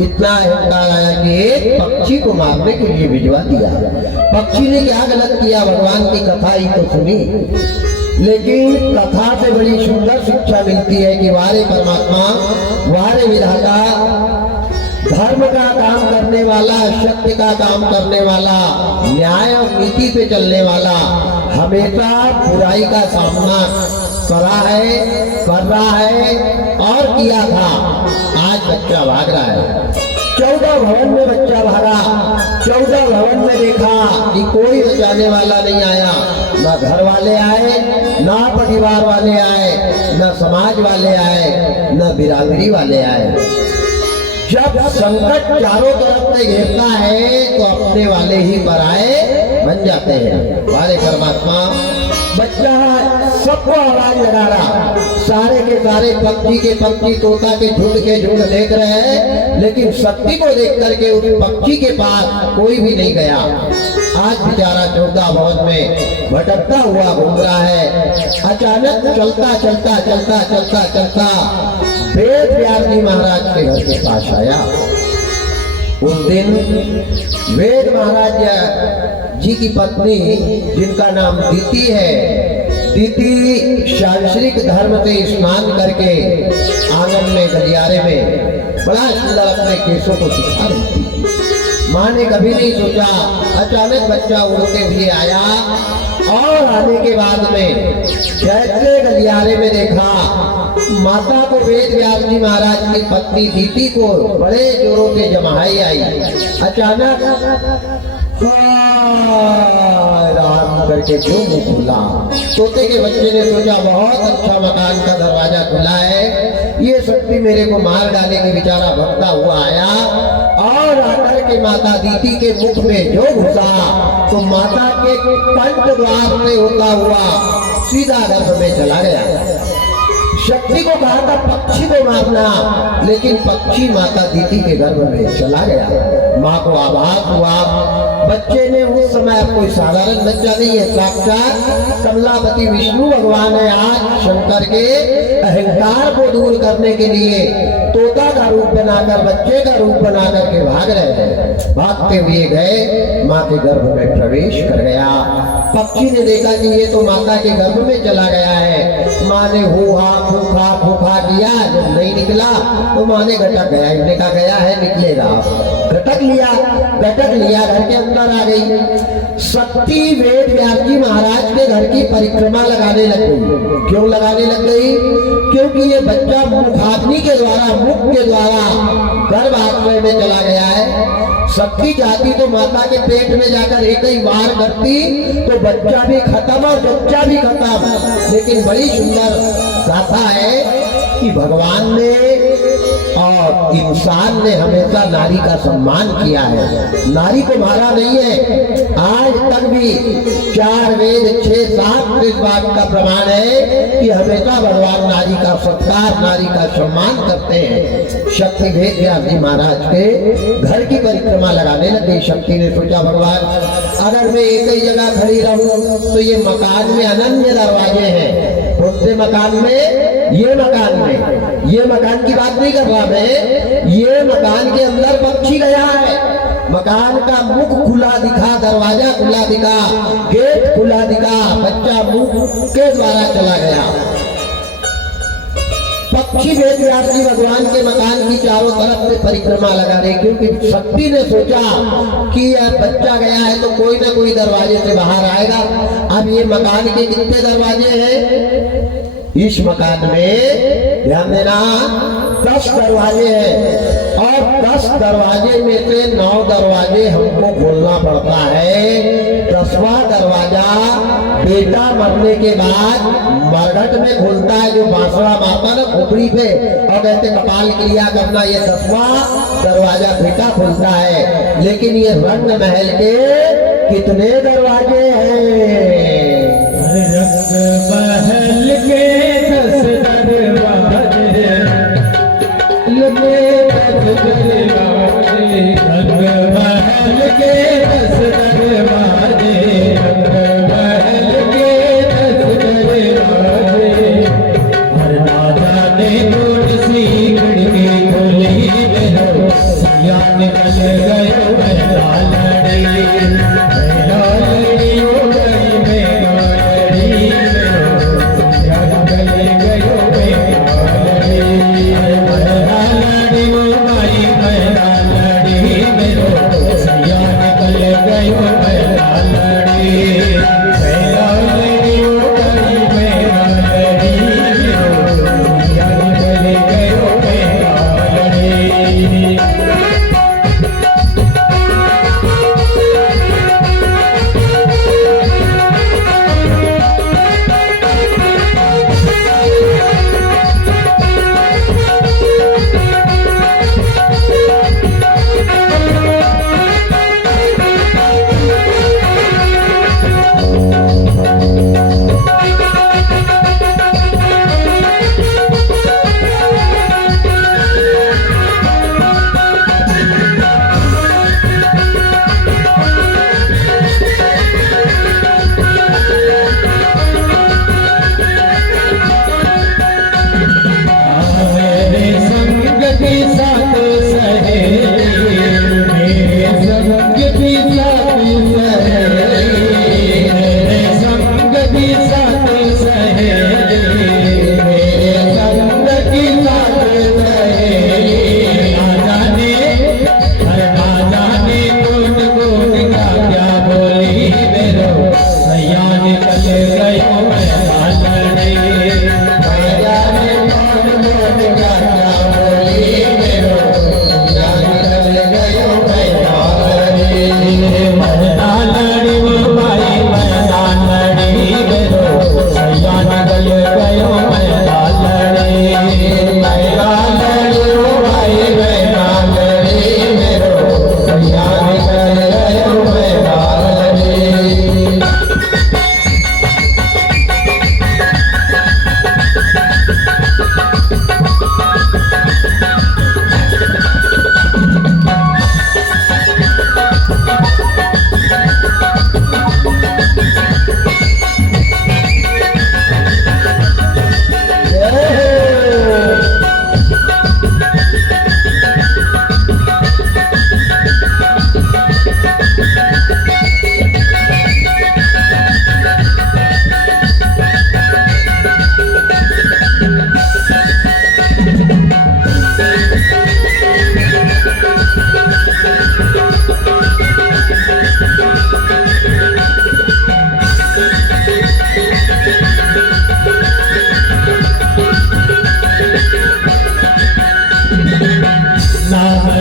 इतना अहंकार आया कि एक पक्षी को मारने के लिए भिजवा दिया। पक्षी ने क्या गलत किया, भगवान की कथा ही तो सुनी। लेकिन कथा से बड़ी सुंदर शिक्षा मिलती है कि वारे परमात्मा, वारे विधाता, धर्म का काम करने वाला, सत्य का काम करने वाला, न्याय और नीति पे चलने वाला हमेशा बुराई का सामना करा है, कर रहा है और किया था। आज बच्चा भाग रहा है। 14 भवन में बच्चा भागा, 14 भवन में देखा कि कोई बचाने वाला नहीं आया। ना घर वाले आए, ना परिवार वाले आए, ना समाज वाले आए, ना बिरादरी वाले आए। जब संकट चारों तरफ से घेरता है तो अपने वाले ही पराए बन जाते हैं। वाले परमात्मा, बच्चा सबको आवाज लगा रहा, सारे के सारे पक्षी के पक्षी, तोता के झुंड देख रहे हैं, लेकिन शक्ति को देख करके उस पक्षी के पास कोई भी नहीं गया। आज बेचारा 14 भवन में भटकता हुआ घूम रहा है। अचानक चलता चलता चलता चलता चलता वेद व्यास जी महाराज के घर के पास आया। उस दिन वेद महाराज जी की पत्नी, जिनका नाम दीति है, दीति सांसारिक धर्म से स्नान करके आंगन में गलियारे में बड़ा सुंदर अपने केशों को सुखा रही थी। माँ ने कभी नहीं सोचा, अचानक बच्चा उड़ते हुए आया और आने के बाद में जैसे गलियारे में देखा माता को वेद व्यास जी महाराज की पत्नी दीति को बड़े जोरों से जमाई आई। अचानक राम करके जो मुंह खुला, तोते के बच्चे ने सोचा बहुत अच्छा मकान का दरवाजा खुला है, ये शक्ति मेरे को मार डालेगी। बेचारा भगता हुआ आया और आकर के माता दीति के मुख में जो घुसा तो माता के कंठ द्वार से होता हुआ सीधा गर्भ में चला गया। शक्ति को कहा था पक्षी को मारना, लेकिन पक्षी माता दीति के गर्भ में चला गया। माँ को आभास हुआ। बच्चे ने उस समय कोई साधारण बच्चा नहीं है, साक्षात कमलापति विष्णु भगवान है। आज शंकर के अहंकार को दूर करने के लिए तोता का रूप बनाकर, बच्चे का रूप बना करके भाग रहे हैं। भागते हुए गए, माँ के गर्भ में प्रवेश कर गया। पक्षी ने देखा कि ये तो माता के गर्भ में चला गया है। माँ ने हुआ फूफा फूफा किया, जब नहीं निकला तो माँ ने घटक गया, इन्हें कहा गया है निकलेगा। घटक लिया, घर के अंदर आ गई। शक्ति वेद व्यास जी महाराज के घर की परिक्रमा लगाने लग गई। क्यों लगाने लग गई? क्योंकि ये बच्चा मुखाग्नि के द्वारा, मुख के द्वारा गर्भाशय में चला गया है। शक्ति चाहती तो माता के पेट में जाकर एक ही बार करती तो बच्चा भी खत्म और बच्चा भी खत्म। लेकिन बड़ी सुंदर गाथा है कि भगवान ने और इंसान ने हमेशा नारी का सम्मान किया है, नारी को मारा नहीं है। आज तक भी 4 वेद 6-7 इस बात का प्रमाण है कि हमेशा भगवान नारी का सत्कार, नारी का सम्मान करते हैं। शक्ति वेद व्यास जी महाराज के घर की परिक्रमा लगाने लगी। शक्ति ने सोचा भगवान अगर मैं एक ही जगह खड़ी रहूं तो ये मकान में अनन्य दरवाजे हैं। कौन मकान में? ये मकान में, ये मकान की बात नहीं कर रहा मैं, ये मकान के अंदर पक्षी गया है। मकान का मुख खुला दिखा, दरवाजा खुला दिखा, गेट खुला दिखा, बच्चा मुख के द्वारा चला गया। पक्षी वेद व्यास जी भगवान के मकान की चारों तरफ से परिक्रमा लगा रहे, क्योंकि शक्ति ने सोचा कि यह बच्चा गया है तो कोई ना कोई दरवाजे से बाहर आएगा। अब ये मकान के कितने दरवाजे हैं? इस मकान में ध्यान देना 10 दरवाजे हैं और 10 दरवाजे में से 9 दरवाजे हमको खोलना पड़ता है। 10वां दरवाजा बेटा मरने के बाद मरघट में खुलता है, जो बांसुरा माता ना खोपड़ी पे और कहते कपाल क्रिया करना, ये 10वां दरवाजा बेटा खुलता है। लेकिन ये रंग महल के कितने दरवाजे हैं? रंग महल के 10 दरवाजे, रंग महल के 10 दरवाजे, रंग महल के 10 दरवाजे। हर ना जाने कौन सी खिड़की खुली है,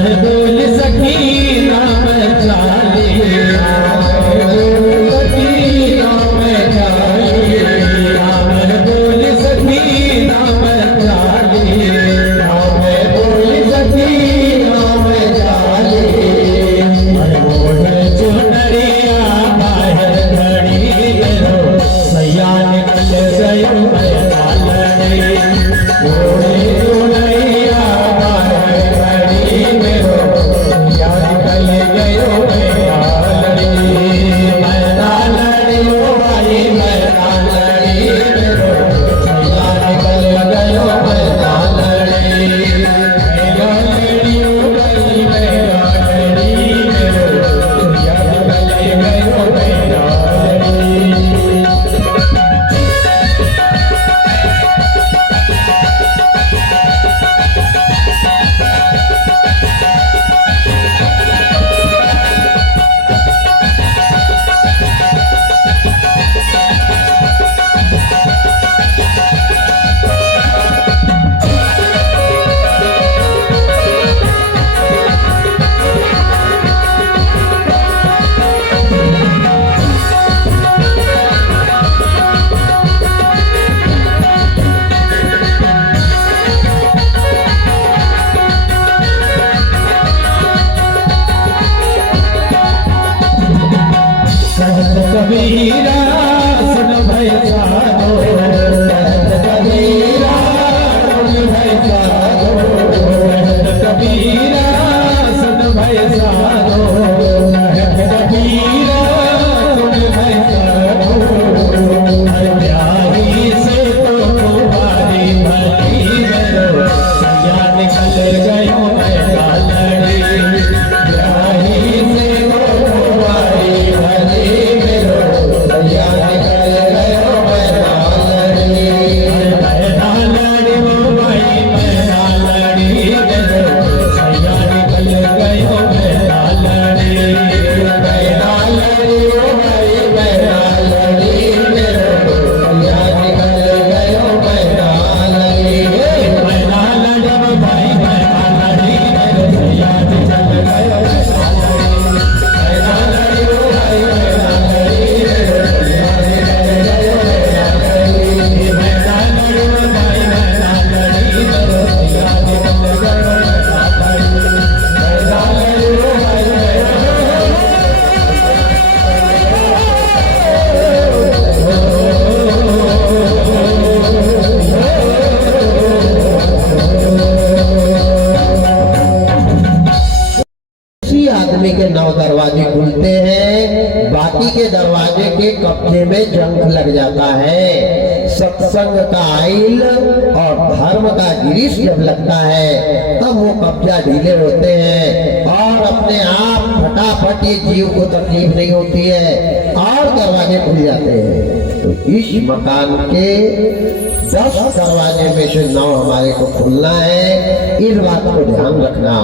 बोल सखी नाम चाले बोल सखी नाम चाले बोल सखी नाम चाले बोल सखी नाम चाले मोड़ चुनरिया बाहर खड़ी रो सैया निकल गयो मैना लड़े मोड़े चुनरिया बाहर खड़ी रो सैया निकल गयो मैना लड़े मैना लड़े ओ भाई मैना लड़े रो सैया निकल गयो मैना लड़े मैना लड़ी ओ भाई मैना लड़ी रो सैया निकल गयो मैना लड़े कबीरा सुन भाई साधो कबीरा सुन भाई साधो कबीरा सुन भाई साधो कबीरा सुन भाई साधो प्यारी से तो तुम्हारी भली मेरो सैया निकल गयो मैना लड़ी प्यारी से तो तुम्हारी भली सैया निकल गयो मैना लड़ी मैना लड़ी ओ भाई मैना लड़ी सैया निकल गयो मैना लड़ी मैना लड़ी ओ भाई मैना लड़ी सैया निकल गयो मैना लड़ी मैना लड़ी ओ भाई मैना लड़ी सैया निकल गयो मैना लड़ी मैना लड़ी ओ भाई मैना लड़ी किसी आदमी के 9 दरवाजे खुलते हैं, बाकी के दरवाजे के कब्जे में जंग लग जाता है। सत्संग का आइल और धर्म का गिरीश जब लगता है तब वो कब्जा ढीले होते हैं और अपने आप फटाफट ये जीव को तकलीफ नहीं होती है और दरवाजे खुल जाते हैं। तो इस मकान के 10 दरवाजे में से 9 हमारे को खुलना है। इस बात को ध्यान रखना।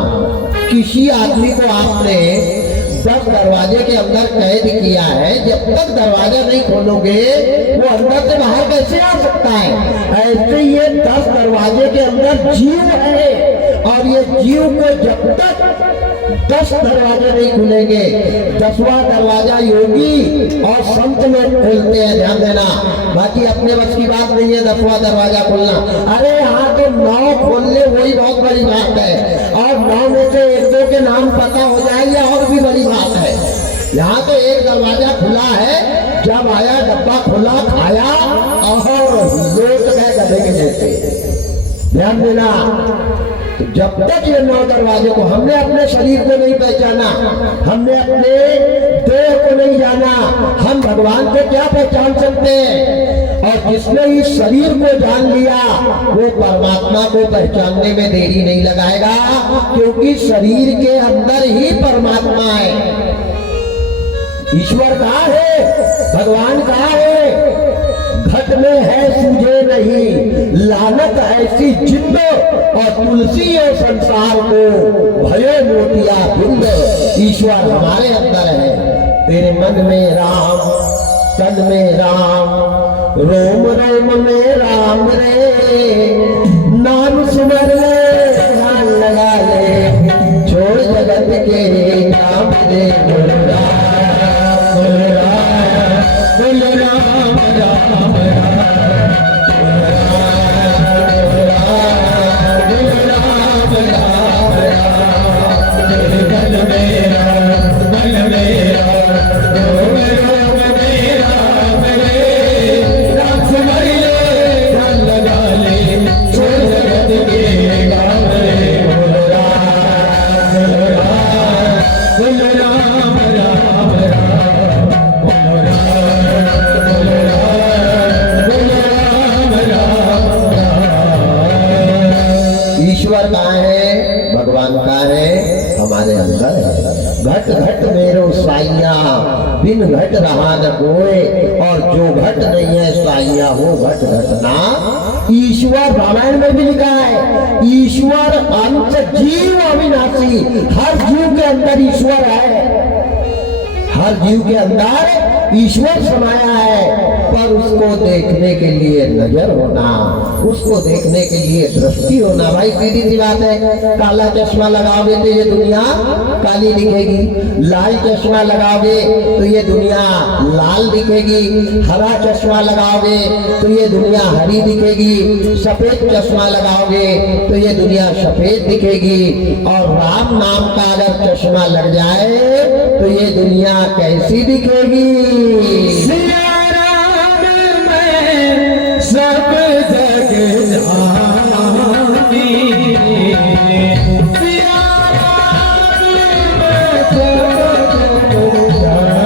किसी आदमी को आपने 10 दरवाजे के अंदर कैद किया है, जब तक दरवाजा नहीं खोलोगे वो अंदर से बाहर कैसे आ सकता है। ऐसे ये 10 दरवाजे के अंदर जीव है और ये जीव को जब तक 10 दरवाजे नहीं खुलेंगे, 10वां दरवाजा योगी और संत लोग खोलते हैं, ध्यान देना। बाकी अपने बस की बात नहीं है 10वां दरवाजा खोलना। अरे यहाँ तो 9 खोलने वही बहुत बड़ी बात है और 9 में से 1-2 के नाम पता हो जाए या और भी बड़ी बात है। यहाँ तो एक दरवाजा खुला है, जब आया डब्बा खुला, खाया और लोट गए गधे के जैसे। ध्यान देना। तो जब तक ये 9 दरवाजे को हमने अपने शरीर को नहीं पहचाना, हमने अपने देह को नहीं जाना, हम भगवान को क्या पहचान सकते हैं। और जिसने इस शरीर को जान लिया वो परमात्मा को पहचानने में देरी नहीं लगाएगा, क्योंकि शरीर के अंदर ही परमात्मा है। ईश्वर कहाँ है, भगवान कहाँ है। घट में है सूझे नहीं, लानत ऐसी जिंद और तुलसी और संसार को भयो मोतिया बिंद। ईश्वर हमारे अंदर है। तेरे मन में राम, तन में राम, रोम रोम में राम रे। नाम सुमर ले, ध्यान लगा ले, छोड़ दे बोल राम बोल राम बोल राम राम ईश्वर कहाँ है? भगवान कहाँ है? हमारे अंदर है। घट घट मेरो साइया बिन घट रहा न कोई, और जो घट नहीं है साइया हो घट घटना। ईश्वर रामायण में भी लिखा है, ईश्वर अंत जीव अविनाशी। हर जीव के अंदर ईश्वर है, हर जीव के अंदर ईश्वर समाया है, पर उसको देखने के लिए नजर होना, उसको देखने के लिए दृष्टि होना। भाई सीधी सी बात है, काला चश्मा लगाओगे तो ये दुनिया काली दिखेगी, लाल चश्मा लगाओगे तो ये दुनिया लाल दिखेगी, हरा चश्मा लगाओगे तो ये दुनिया हरी दिखेगी, सफेद चश्मा लगाओगे तो ये दुनिया सफेद दिखेगी। और राम नाम का अगर चश्मा लग जाए तो ये दुनिया कैसी दिखेगी? सिया राम में सब जग जानी, सिया राम में सब जग जानी,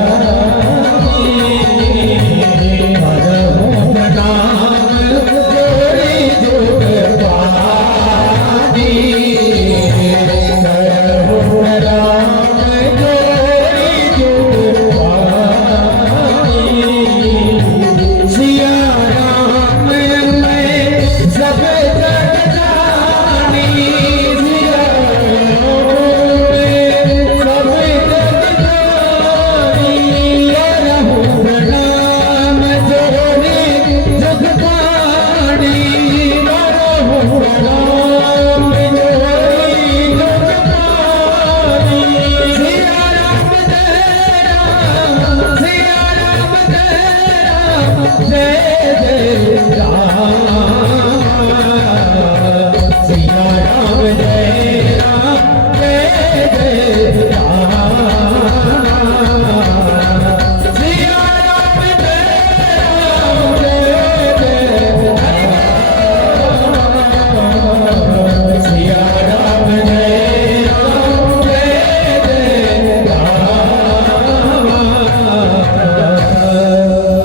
हरहु नाम जोड़ी जुग पानी, हरहु राम जोड़ी जुग पानी, सिया राम में सब जग जानी, सिया राम में सब जग जानी, हरहु राम जोड़ी जुग पानी, हरहु राम जोड़ी जुग पानी, सिया राम तेरा, सिया राम तेरा, जय जय राम, सिया राम जय राम, जय जय राम, सिया राम जय राम, जय जय राम, सिया राम जय राम, जय जय राम।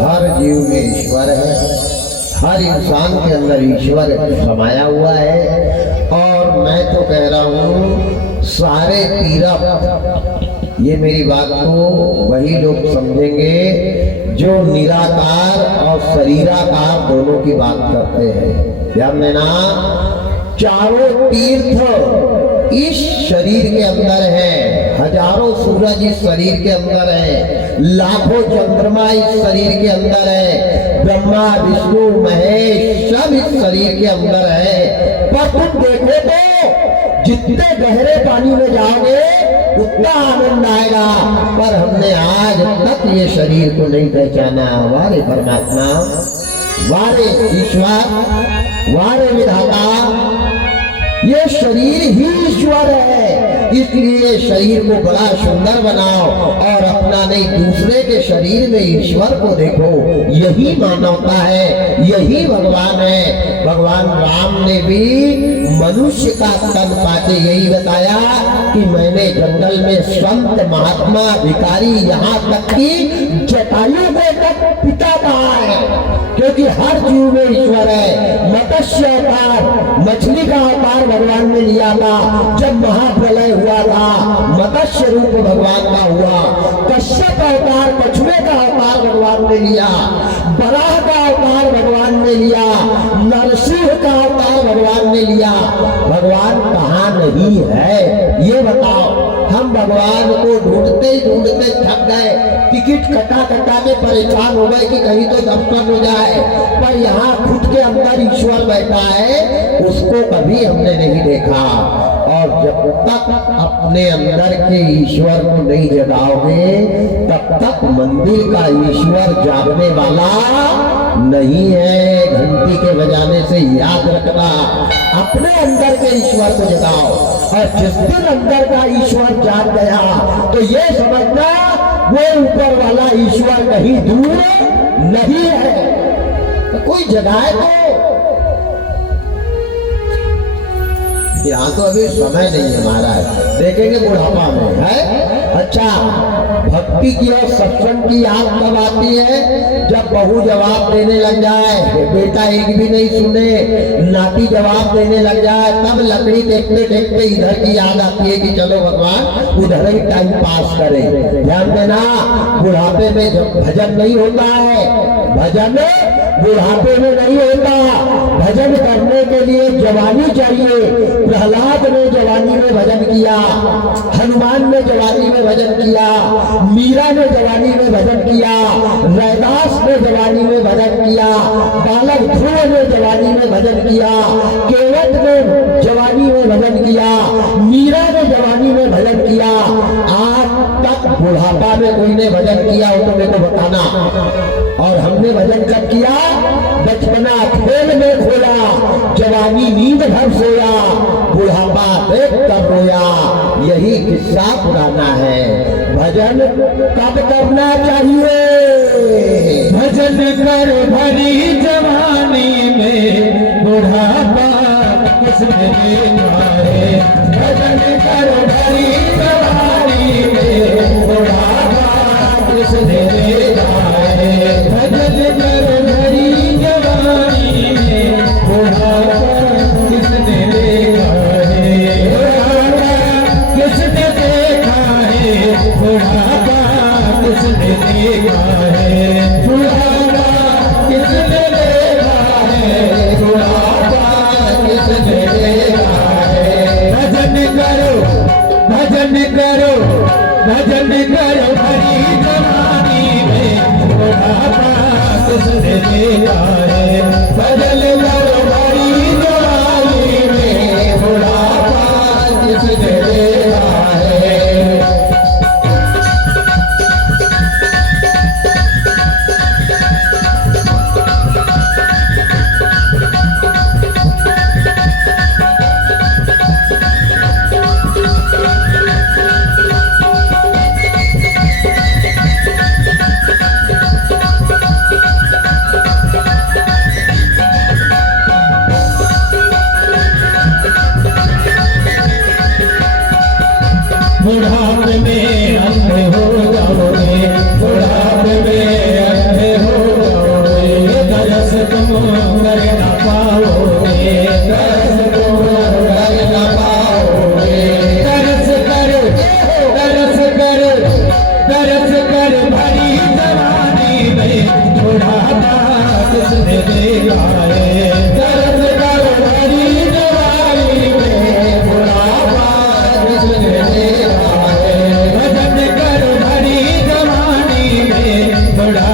हर जीव में ईश्वर है, हर इंसान के अंदर ईश्वर समाया हुआ है। और मैं तो कह रहा हूँ सारे तीरथ, ये मेरी बात को वही लोग समझेंगे जो निराकार और शरीराकार दोनों की बात करते हैं। ध्यान देना, चारों तीर्थ इस शरीर के अंदर है, हजारों सूरज इस शरीर के अंदर है, लाखों चंद्रमा इस शरीर के अंदर है, ब्रह्मा विष्णु महेश सब इस शरीर के अंदर है। पर तुम देखो तो जितने गहरे पानी में जाओगे उतना आनंद आएगा, पर हमने आज तक ये शरीर को नहीं पहचाना। हमारे परमात्मा, वारे ईश्वर, वारे विधाता, ये शरीर ही ईश्वर है। इसलिए शरीर को बड़ा सुंदर बनाओ और अपना नहीं दूसरे के शरीर में ईश्वर को देखो। यही मानवता है, यही भगवान है। भगवान राम ने भी मनुष्य का तन पाके यही बताया कि मैंने जंगल में संत महात्मा भिखारी यहाँ तक की जटायु को तक पिता कहा है, क्योंकि हर जीव में ईश्वर है। मत्स्य अवतार, मछली का अवतार भगवान ने लिया था जब महाप्रलय हुआ था, मत्स्य रूप भगवान का हुआ। कश्यप अवतार, कछुए का अवतार भगवान ने लिया। बराह का अवतार भगवान ने लिया। नरसिंह का अवतार भगवान ने लिया। भगवान कहाँ नहीं है ये बताओ। हम भगवान को ढूंढते ही ढूंढते थक गए, टिकट कटा कटा के परेशान हो गए कि कहीं तो दर्शन हो जाए, पर यहाँ खुद के अंदर ईश्वर बैठा है, उसको कभी हमने नहीं देखा। और जब तक अपने अंदर के ईश्वर को नहीं जगाओगे तब तक मंदिर का ईश्वर जागने वाला नहीं है। घंटी के बजाने से याद रखना, अपने अंदर के ईश्वर को जगाओ, और जिस दिन अंदर का ईश्वर जाग गया तो ये समझना वो ऊपर वाला ईश्वर कहीं दूर नहीं है। तो कोई जगाए तो यहाँ तो अभी समय नहीं है महाराज, देखेंगे बुढ़ापा में है। अच्छा, भक्ति की और सत्संग की याद कब आती है? जब बहू जवाब देने लग जाए, बेटा एक भी नहीं सुने, नाती जवाब देने लग जाए, तब लकड़ी देखते देखते इधर की याद आती है कि चलो भगवान उधर ही टाइम पास करें। ध्यान देना, बुढ़ापे में जब भजन नहीं होता है, भजन बुढ़ापे में नहीं होता। भजन करने के लिए जवानी चाहिए। प्रहलाद ने जवानी में भजन किया, हनुमान ने जवानी में भजन किया, मीरा ने जवानी में भजन किया, रैदास ने जवानी में भजन किया, बालक ध्रुव ने जवानी में भजन किया, केवट ने जवानी में भजन किया, मीरा ने जवानी में भजन किया। आज तक बुढ़ापा में कोई ने भजन किया हो तो मेरे को बताना। और हमने भजन कब किया? बचपना खेल में खोया, जवानी नींद भर सोया, बुढ़ापा देख कर रोया। यही किस्सा पुराना है। भजन कब करना चाहिए? भजन कर भरी जवानी में, बुढ़ापा किसने देखा है? भजन कर भरी जवानी में, बुढ़ापा किसने देखा है? भजन कर भरी जवानी में, बुढ़ापा किसने देखा है? बुढ़ापा किसने देखा है? बुढ़ापा किसने देखा है? बुढ़ापा किसने देखा है? बुढ़ापा किसने देखा है? भजन करो, भजन करो, भजन करो हरी जवानी में, बुढ़ापा किसने देखा है? भजन करो हरी जवानी में, बुढ़ापा किसने देखा है? बुढ़ापे में अंधे हो जाओगे, बुढ़ापे में अंधे हो जाओगे, दरस तुम कर ना पाओगे, दरस तुम कर ना पाओगे। दरस कर, दरस कर, दरस कर भरी जवानी में, बुढ़ापा किसने देखा है? दरस कर भरी जवानी में, बुढ़ापा किसने देखा है? भजन कर भरी जवानी में, बुढ़ापा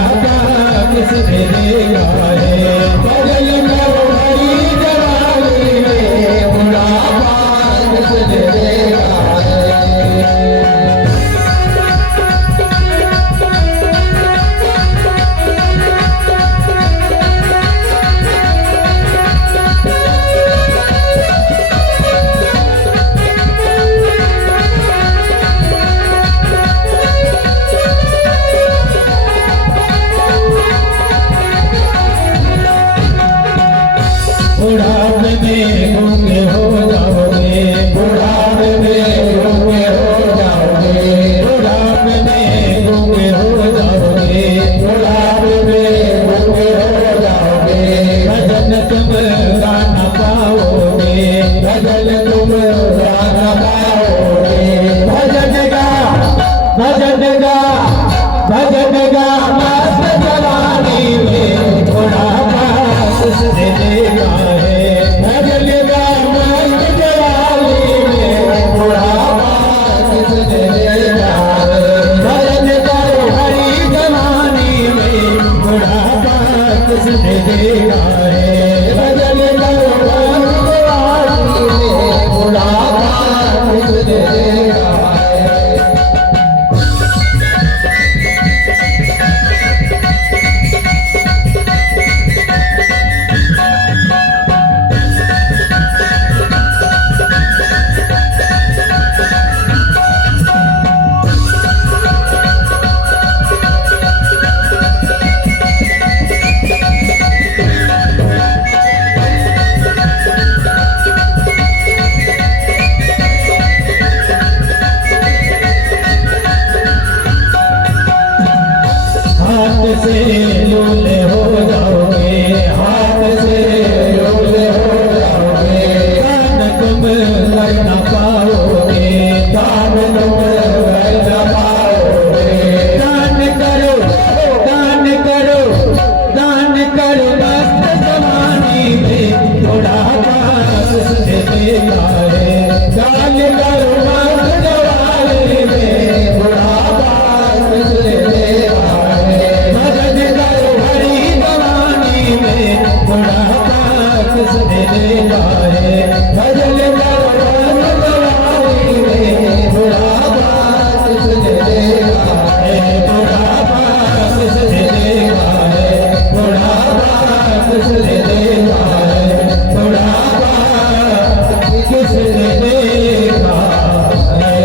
से लूले हो जाओगे, हाथ से लूले हो जाओगे, दान तुम कर न पाओगे, दान तुम कर न पाओगे। दान करो, दान करो, दान करो, मस्त जवानी में बुढ़ापा किसने देखा है। दान करो मस्त जवानी में बुढ़ापा किसने देखा है। मदद करो हरी जवानी में बुढ़ापा किसने देखा है। भजन करो मस्त जवानी में बुढ़ापा किसने देखा है। बुढ़ापा किसने देखा है। बुढ़ापा किसने देखा है। बुढ़ापा किसने देखा है।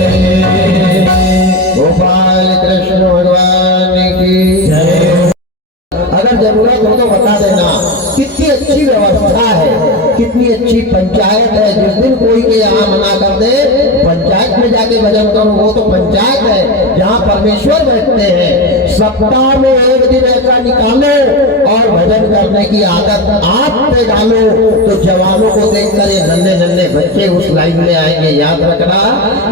गोपाल कृष्ण भगवान की जय। अगर जरूरत हो तो बता देना। कितनी अच्छी व्यवस्था है, कितनी अच्छी पंचायत है। जिस दिन कोई के यहाँ मना कर दे, पंचायत में जाके भजन करो, वो तो पंचायत है जहाँ परमेश्वर बैठते हैं। सप्ताह में एक दिन ऐसा निकालो और भजन करने की आदत आप पे डालो, तो जवानों को देखकर ये नन्हे नन्हे बच्चे उस लाइन में आएंगे। याद रखना,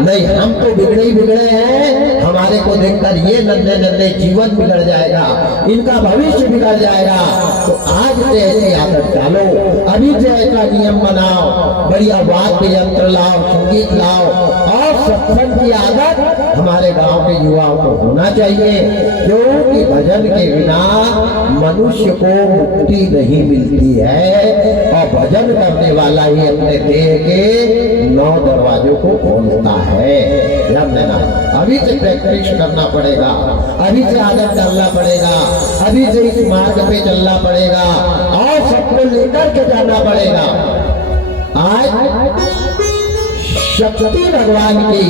नहीं हम तो बिगड़े ही बिगड़े हैं, हमारे को देखकर ये नन्हे नन्हे जीवन बिगड़ जाएगा, इनका भविष्य बिगड़ जाएगा। तो आज से ऐसी आदत डालो, अभी से ऐसा नियम बनाओ, बढ़िया वाद्य यंत्र लाओ, संगीत लाओ और सत्संग की आदत हमारे गांव के युवाओं को होना चाहिए। क्योंकि भजन के बिना मनुष्य को मुक्ति नहीं मिलती है और भजन करने वाला ही अपने देह के 9 दरवाजों को खोलता है। ध्यान देना, अभी से प्रैक्टिस करना पड़ेगा, अभी से आदत डालना पड़ेगा, अभी से इस मार्ग पे चलना पड़ेगा और सबको लेकर के जाना पड़ेगा। आज शक्ति भगवान की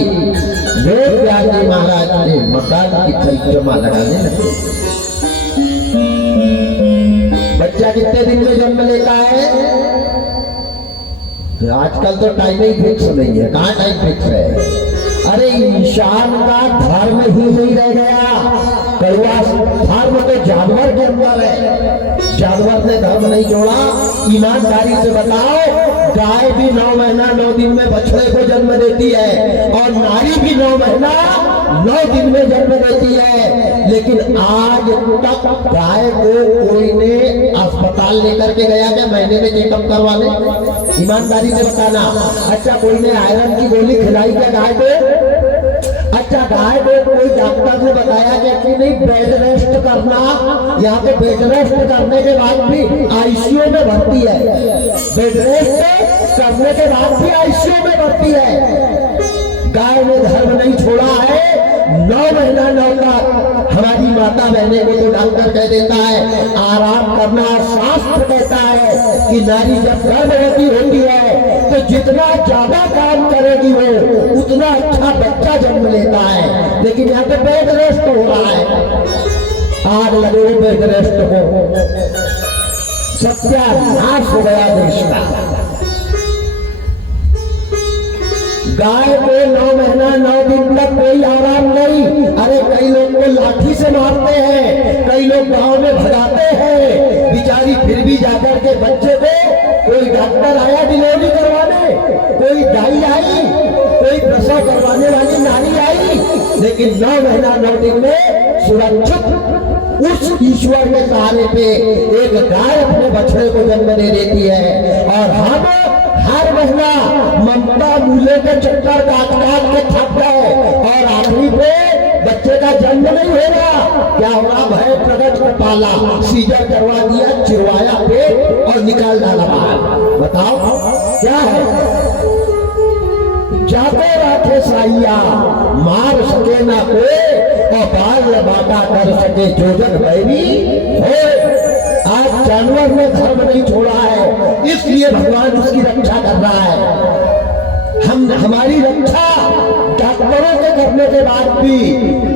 वेद व्यास जी महाराज के मकान की परिक्रमा लगाने लगे। बच्चा कितने दिन में जन्म लेता है? आजकल तो टाइम ही फिक्स नहीं है। कहाँ टाइम फिक्स है? अरे इंसान का धर्म ही नहीं रह गया। कड़वा धर्म तो जानवर के अंदर है, जानवर ने धर्म नहीं जोड़ा। ईमानदारी से बताओ, गाय भी 9 महीना 9 दिन में बछड़े को जन्म देती है और नारी भी 9 महीना 9 दिन में जन्म देती है। लेकिन आज तक गाय को कोई ने अस्पताल लेकर के गया क्या महीने में चेकअप करवाने? ईमानदारी से बताना। अच्छा, कोई ने आयरन की गोली खिलाई क्या गाय को? अच्छा, गाय को कोई डॉक्टर ने बताया कि नहीं बेड रेस्ट करना? यहाँ पे बेड रेस्ट करने के बाद भी आईसीयू में भर्ती है। बेड रेस्ट करने के बाद भी आईसीयू में भर्ती है। गाय ने धर्म नहीं छोड़ा है। 9 महीना 9 तक हमारी माता बहने को तो डॉक्टर कह देता है आराम करना। शास्त्र कहता है कि नारी जब गर्भवती होती है तो जितना ज्यादा काम करेगी वो उतना अच्छा बच्चा जन्म लेता है। लेकिन यहाँ पे बेड रेस्ट हो रहा है। आग लगे बेड रेस्ट हो, सत्यानाश हो गया देश का। गाय को 9 महीना 9 दिन तक कोई आराम नहीं। अरे कई लोग को लाठी से मारते हैं, कई लोग गांव में भगाते हैं बिचारी, फिर भी जाकर के बच्चे को कोई डॉक्टर आया डिलीवरी करवाने, कोई दाई आई, कोई प्रसव करवाने वाली नारी आई, लेकिन 9 महीना 9 दिन में सुरक्षित उस ईश्वर के सहारे पे एक गाय अपने बछड़े को जन्म दे देती है। और हम हर महीना ममता मूल्य के चक्कर काट काट के थक गए और आखिरी पे बच्चे का जन्म नहीं हो रहा। क्या हो रहा? भय प्रकट को पाला, सीजर करवा दिया, चिरवाया पेट और निकाल डाला बाहर। बताओ क्या है? जाते राखे साइया मार सके ना कोई और बाल बाटा कर सके जोजन भैरी हो। आज जानवर ने धर्म नहीं छोड़ा है, इसलिए भगवान उसकी रक्षा कर रहा है। हमारी रक्षा डॉक्टरों के करने के बाद भी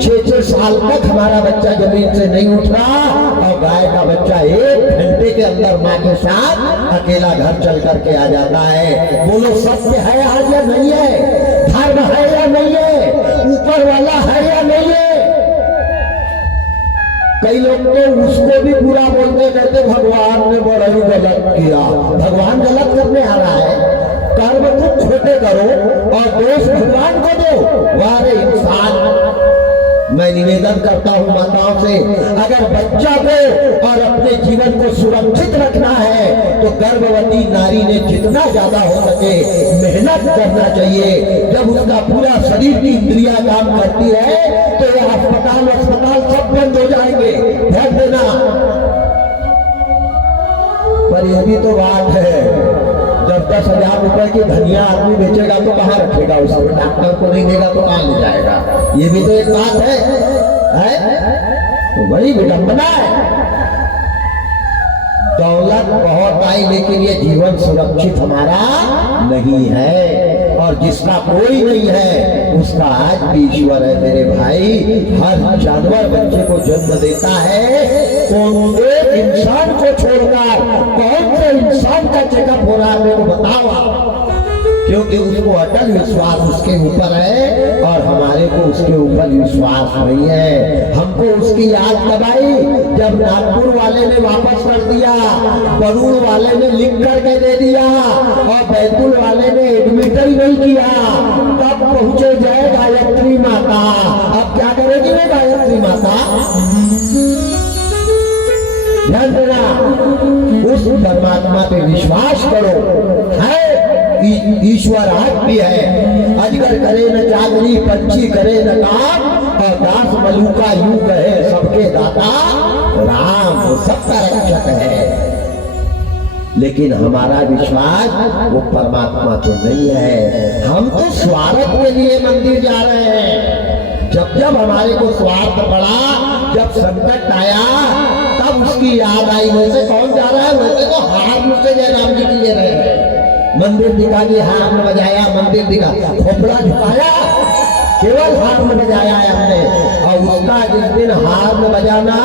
6-6 साल तक हमारा बच्चा जमीन से नहीं उठ रहा और गाय का बच्चा 1 घंटे के अंदर माँ के साथ अकेला घर चल करके आ जाता है। बोलो सत्य है आज या नहीं है? धर्म है या नहीं है? ऊपर वाला है या नहीं है? कई लोग तो उसको भी बुरा बोलते, कहते भगवान ने बड़ा ही गलत किया। भगवान गलत करने आ रहा है? कर्म तुम छोटे करो और दोष भगवान को दो। वारे इंसान, मैं निवेदन करता हूं माताओं से, अगर बच्चा को और अपने जीवन को सुरक्षित रखना है तो गर्भवती नारी ने जितना ज्यादा हो सके मेहनत करना चाहिए। जब उसका पूरा शरीर की इंद्रियां काम करती है तो ये अस्पताल सब बंद हो जाएंगे, ध्यान देना। पर यह भी तो बात है, जब 10,000 रुपए की धनिया आदमी बेचेगा तो कहाँ रखेगा उसको? डॉक्टर को नहीं देगा तो कहाँ ले जाएगा? ये भी तो एक बात है? तो बड़ी विडंबना है। दौलत बहुत आई लेकिन ये जीवन सुरक्षित हमारा नहीं है, और जिसका कोई नहीं है उसका आज भी ईश्वर है मेरे भाई। हर जानवर बच्चे को जन्म देता है, कौन एक इंसान को छोड़कर कौन से इंसान का चेकअप हो रहा है मेरे को बताओ आप? क्योंकि उसको अटल विश्वास उसके ऊपर है और हमारे को उसके ऊपर विश्वास नहीं है। हमको उसकी याद कब आई? जब नागपुर वाले ने वापस कर दिया, बरूर वाले ने लिख करके दे दिया और बैतूल वाले ने एडमिट ही नहीं किया, तब पहुंचे जाए गायत्री माता। अब क्या करेगी वे गायत्री माता? ध्यान देना, उस परमात्मा पे विश्वास करो। है ईश्वर आज भी है। अजगर करे न चांदनी, पंछी करे न काम, और दास मलुका यूं कहे सबके दाता राम, सबका रक्षक है। लेकिन हमारा विश्वास वो परमात्मा तो नहीं है। हम तो स्वार्थ के लिए मंदिर जा रहे हैं। जब जब हमारे को स्वार्थ पड़ा, जब संकट आया, तब उसकी याद आई। वैसे कौन जा रहा है? वैसे तो हार मुझसे जयराम जी के लिए रहे हैं। मंदिर दिखा दिया, हाथ में बजाया, मंदिर दिखा, खोपड़ा झुकाया, केवल हाथ में बजाया है हमने। और उसका जिस दिन हाथ में बजाना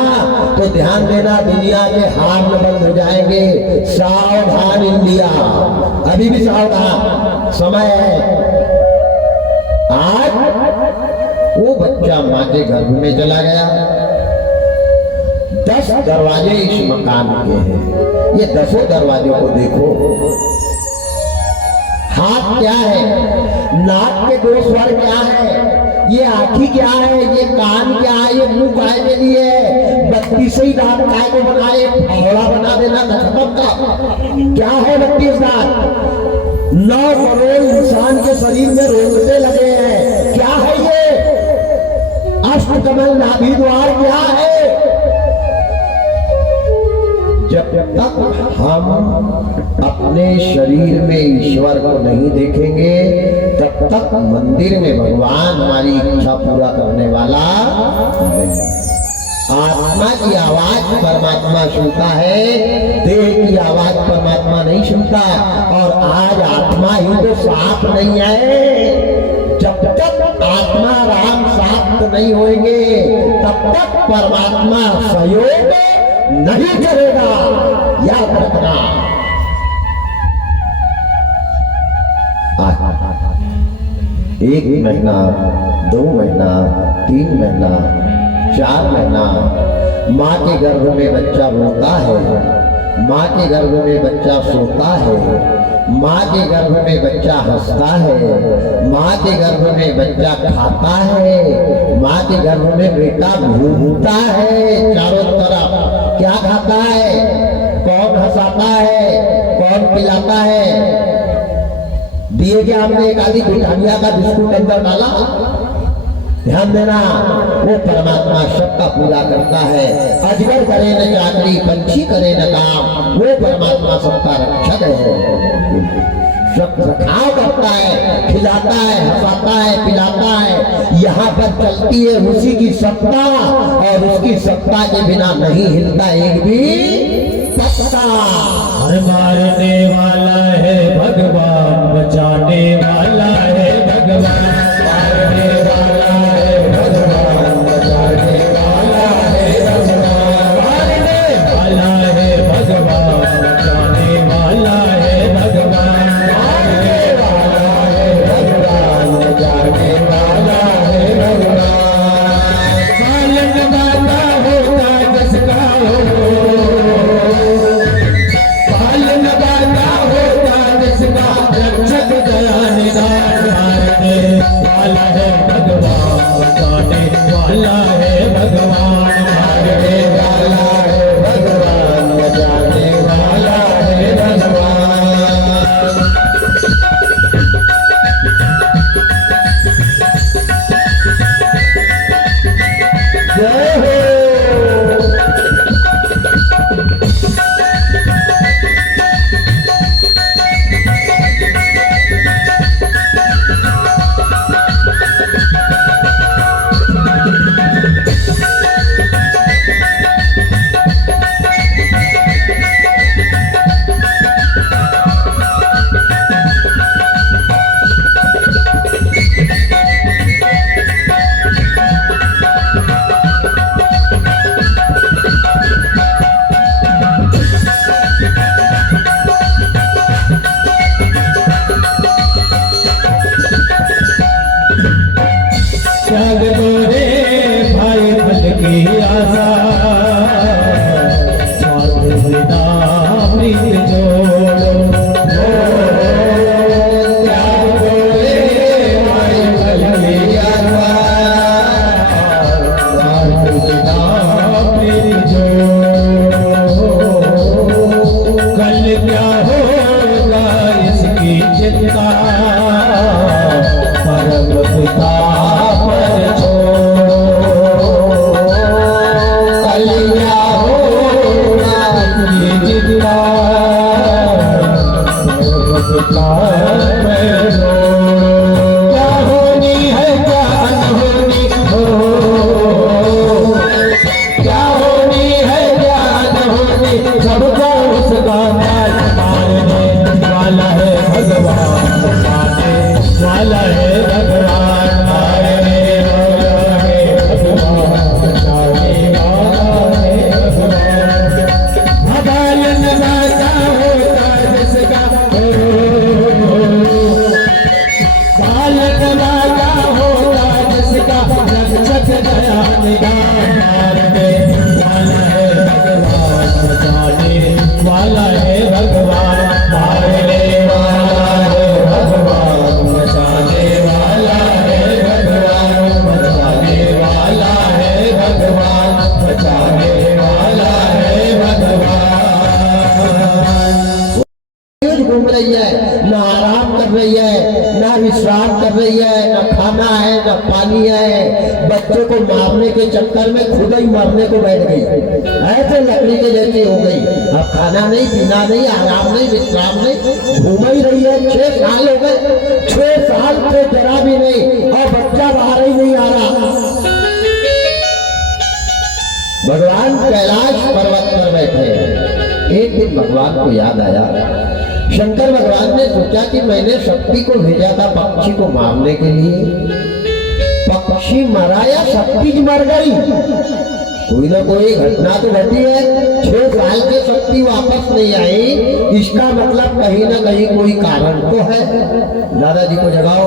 तो ध्यान देना, दुनिया के हाथ में बंद हो जाएंगे। सावधान इंडिया, अभी भी सावधान, समय है। आज वो बच्चा माँ के गर्भ में चला गया। 10 दरवाजे इस मकान के हैं। ये 10 दरवाजों को देखो। हाथ क्या है? नाक के 2 स्वर क्या है? ये आँखी क्या है? ये कान क्या है? ये मुंह काय के लिए है? 32 ही दांत काय को बनाए? फावड़ा बना देना था खत्म का। क्या है 32 दांत? 9 करोड़ इंसान के शरीर में रोकते लगे हैं। क्या है ये? अष्टकमल नाभि द्वार क्या है? जब तक हम अपने शरीर में ईश्वर को नहीं देखेंगे तब तक मंदिर में भगवान हमारी इच्छा पूरा करने वाला नहीं। आत्मा की आवाज परमात्मा सुनता है, देह की आवाज परमात्मा नहीं सुनता। और आज आत्मा ही तो साफ नहीं है। जब तक आत्मा राम साफ नहीं होंगे तब तक परमात्मा सहयोग नहीं करेगा, याद रखना। एक महीना, 2 महीना, 3 महीना, 4 महीना माँ के गर्भ में बच्चा रोता है, माँ के गर्भ में बच्चा सोता है, माँ के गर्भ में बच्चा हंसता है, माँ के गर्भ में बच्चा खाता है, माँ के गर्भ में बेटा घूमता है चारों तरफ। क्या खाता है? कौन हंसाता है? कौन पिलाता है? दिए क्या हमने एक आधी ब्रिटानिया का बिस्कुट अंदर डाला? ध्यान देना, वो परमात्मा सबका पूरा करता है। अजगर करे न चाकरी, पंछी करे न काम, वो परमात्मा सबका रक्षक है। सब रखाव करता है, खिलाता है, हंसाता है, पिलाता है। यहाँ पर चलती है उसी की सत्ता, और उसकी सत्ता के बिना नहीं हिलता एक भी पत्ता। मारने वाला है भगवान, बचाने वाला है भगवान। मारने वाला है भगवान, बचाने वाला है भगवान। मारने वाला है भगवान, बचाने वाला है भगवान। मारने वाला है भगवान, बचाने वाला है भगवान। पालन वाला होगा है भगवान बचाने वाला है भगवान मारने वाला है भगवान बचाने वाला है भगवान। जय हो। त्याग दो रे भाई फल की आशा, स्वार्थ हृदा प्रीत जोड़ो। त्याग दो रे भाई फल की आशा, स्वार्थ हृदा प्रीत जोड़ो। कल क्या होगा इसकी चिंता, परम पिता पर छोड़ो। कल क्या होगा इसकी चिंता, परम पिता पर छोड़ो। क्या होनी है क्या अनहोनी हो, क्या होनी है क्या अनहोनी, सबको उसका न्याय मारने वाला है भगवान बचाने वाला है भगवान मारने वाला है भगवान बचाने वाला है भगवान। भगवान राजा होता जिसका हो, बालक राजा होता जिसका, रक्षक गया निगाह मारने वाला है भगवान बचाने वाला है भगवान मारने वाला है भगवान बचाने वाला है भगवान बचाने वाला है भगवान बचाने वाला है भगवान। घूम रही है, ना आराम कर रही है, ना विश्राम कर रही है, ना खाना है, ना पानी है। बच्चों को मारने के चक्कर में खुद ही मरने को बैठ गई, ऐसे लकड़ी के जैसी हो गई। अब खाना नहीं, पीना नहीं, आराम नहीं, विश्राम नहीं, घूम ही रही है। 6 साल हो गए, 6 साल से जरा भी नहीं, और बच्चा बाहर ही नहीं आ रहा। भगवान कैलाश पर्वत पर बैठे। एक दिन भगवान को याद आया, शंकर भगवान ने सोचा कि मैंने शक्ति को भेजा था पक्षी को मारने के लिए, पक्षी मरा या शक्ति मर गई? कोई ना कोई घटना तो घटी है। 6 साल से शक्ति वापस नहीं आई, इसका मतलब कहीं ना कहीं कोई कारण तो है। दादाजी को जगाओ,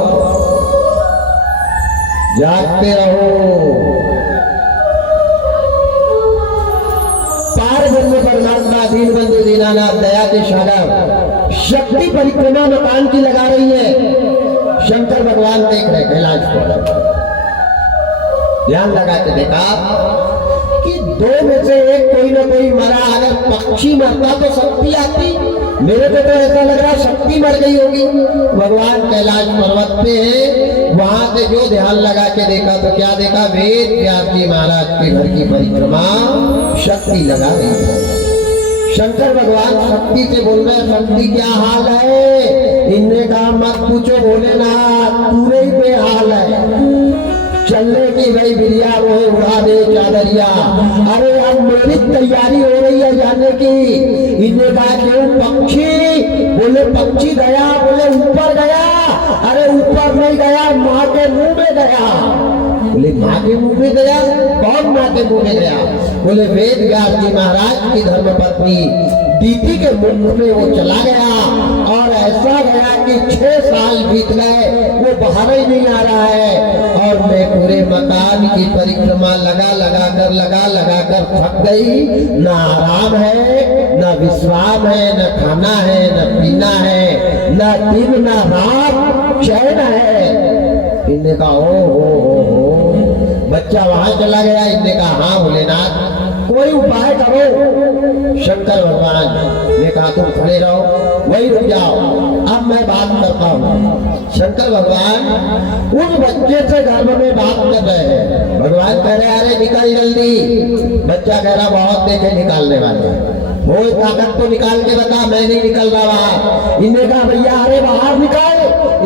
जागते रहो। पार ब्रह्म परमात्मा दीन बंधु दीनानाथ दया के सागर शक्ति परिक्रमा मकान की लगा रही है। शंकर भगवान देख रहे कैलाश को, ध्यान लगा के देखा कि 2 में से एक कोई ना कोई मरा। अगर पक्षी मरता तो शक्ति आती, मेरे को तो ऐसा लग रहा शक्ति मर गई होगी। भगवान कैलाश पर्वत पे है, वहां से जो ध्यान लगा के देखा तो क्या देखा? वेद व्यास जी महाराज के घर की परिक्रमा शक्ति लगा रही है। शंकर भगवान शक्ति से बोल रहे, शक्ति क्या हाल है? इनने कहा मत पूछो भोलेनाथ, पूरे ही बेहाल है। चलने की भाई बिरिया रोए उड़ा दे चादरिया। अरे अब मेरी तैयारी हो रही है जाने की। इन्हें कहा क्यों? पक्षी बोले पक्षी गया, बोले ऊपर गया। अरे ऊपर नहीं गया, माँ के मुंह में गया। बोले माँ के मुंह में गया? कौन माँ के मुंह में गया? बोले वेद व्यास जी महाराज की धर्मपत्नी दीदी के मुंह में वो चला गया। और ऐसा गया कि 6 साल बीत गए, वो बाहर ही नहीं आ रहा है। और मैं पूरे मकान की परिक्रमा लगा लगा कर थक गई। न आराम है, न विश्राम है, न खाना है, न पीना है, न दिन न रात चैन है। इनने कहा हो बच्चा वहां चला गया। इनने कहा हाँ भोलेनाथ कोई उपाय करो। शंकर भगवान ने कहा तुम खड़े रहो, वही रुक जाओ, अब मैं बात करता हूँ। शंकर भगवान उस बच्चे से गर्भ में बात कर रहे हैं। भगवान कह रहे अरे निकल जल्दी। बच्चा कह रहा बहुत देखे निकालने वाले, वो ताकत को निकाल के बता, मैं नहीं निकल रहा बाहर। इन्हें कहा भैया अरे बाहर निकाल।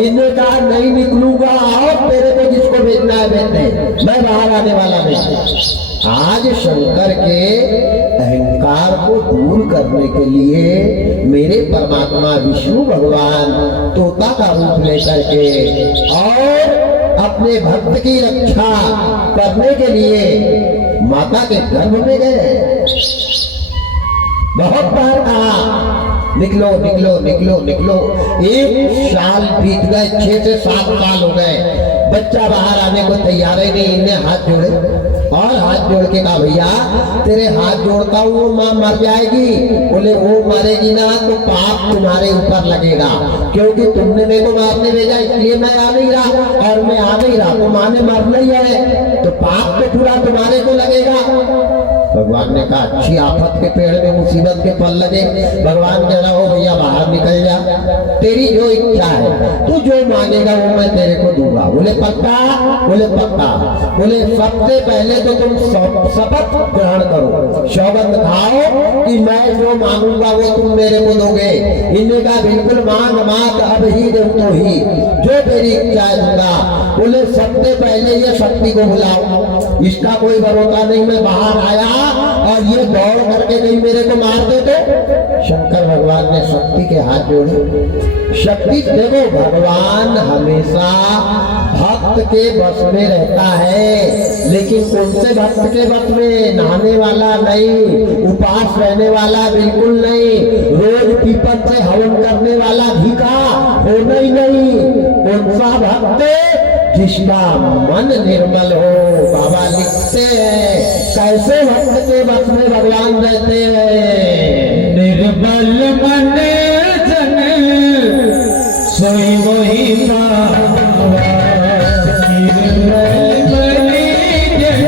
इन्हें कहा नहीं निकलूंगा, और तेरे को जिसको भेजना है भेज दे, मैं बाहर आने वाला नहीं। आज शंकर के अहंकार को दूर करने के लिए मेरे परमात्मा विष्णु भगवान तोता का रूप लेकर के और अपने भक्त की रक्षा करने के लिए माता के गर्भ में गए। बहुत बार कहा निकलो निकलो निकलो निकलो। 1 साल बीत गए, 6 से 7 साल हो गए, बच्चा बाहर आने को तैयार ही नहीं। इन्हें हाथ जोड़े और हाथ जोड़ के कहा भैया तेरे हाथ जोड़ता हूँ, वो माँ मर जाएगी। बोले वो मरेगी ना तो पाप तुम्हारे ऊपर लगेगा, क्योंकि तुमने मेरे को मारने भेजा इसलिए मैं आ नहीं रहा, और मैं आ नहीं रहा तो माँ ने मरना ही है, तो पाप तो पूरा तुम्हारे को लगेगा। भगवान ने कहा अच्छी आफत के पेड़ में मुसीबत के फल लगे। भगवान कह रहा हो भैया बाहर निकल जा, तेरी जो इच्छा है तू जो मांगेगा वो मैं तेरे को दूंगा। बोले पक्का? बोले पक्का। बोले सबसे पहले तो तुम शपथ ग्रहण करो, सौगंध खाओ कि मैं जो मांगूंगा वो तुम मेरे को दोगे। इन्हें कहा बिल्कुल मांग मात अब ही दे तो ही, जो तेरी इच्छा है दूंगा। बोले सबसे पहले ये शक्ति को बुलाओ, इसका कोई भरोसा नहीं, मैं बाहर आया और ये दौड़ करके कहीं मेरे को मार दे तो। शंकर भगवान ने शक्ति के हाथ जोड़े। शक्ति देखो भगवान हमेशा भक्त के बस में रहता है, लेकिन कौन से भक्त के बस में? नहाने वाला नहीं, उपास रहने वाला बिल्कुल नहीं, रोज पीपल से हवन करने वाला घी का होना ही नहीं। कौन सा भक्त? जिसका मन निर्मल हो। बाबा लिखते हैं कैसे भक्त के बस में भगवान रहते हैं। निर्मल मन जन सोई मोहि पावा, निर्मल मन जन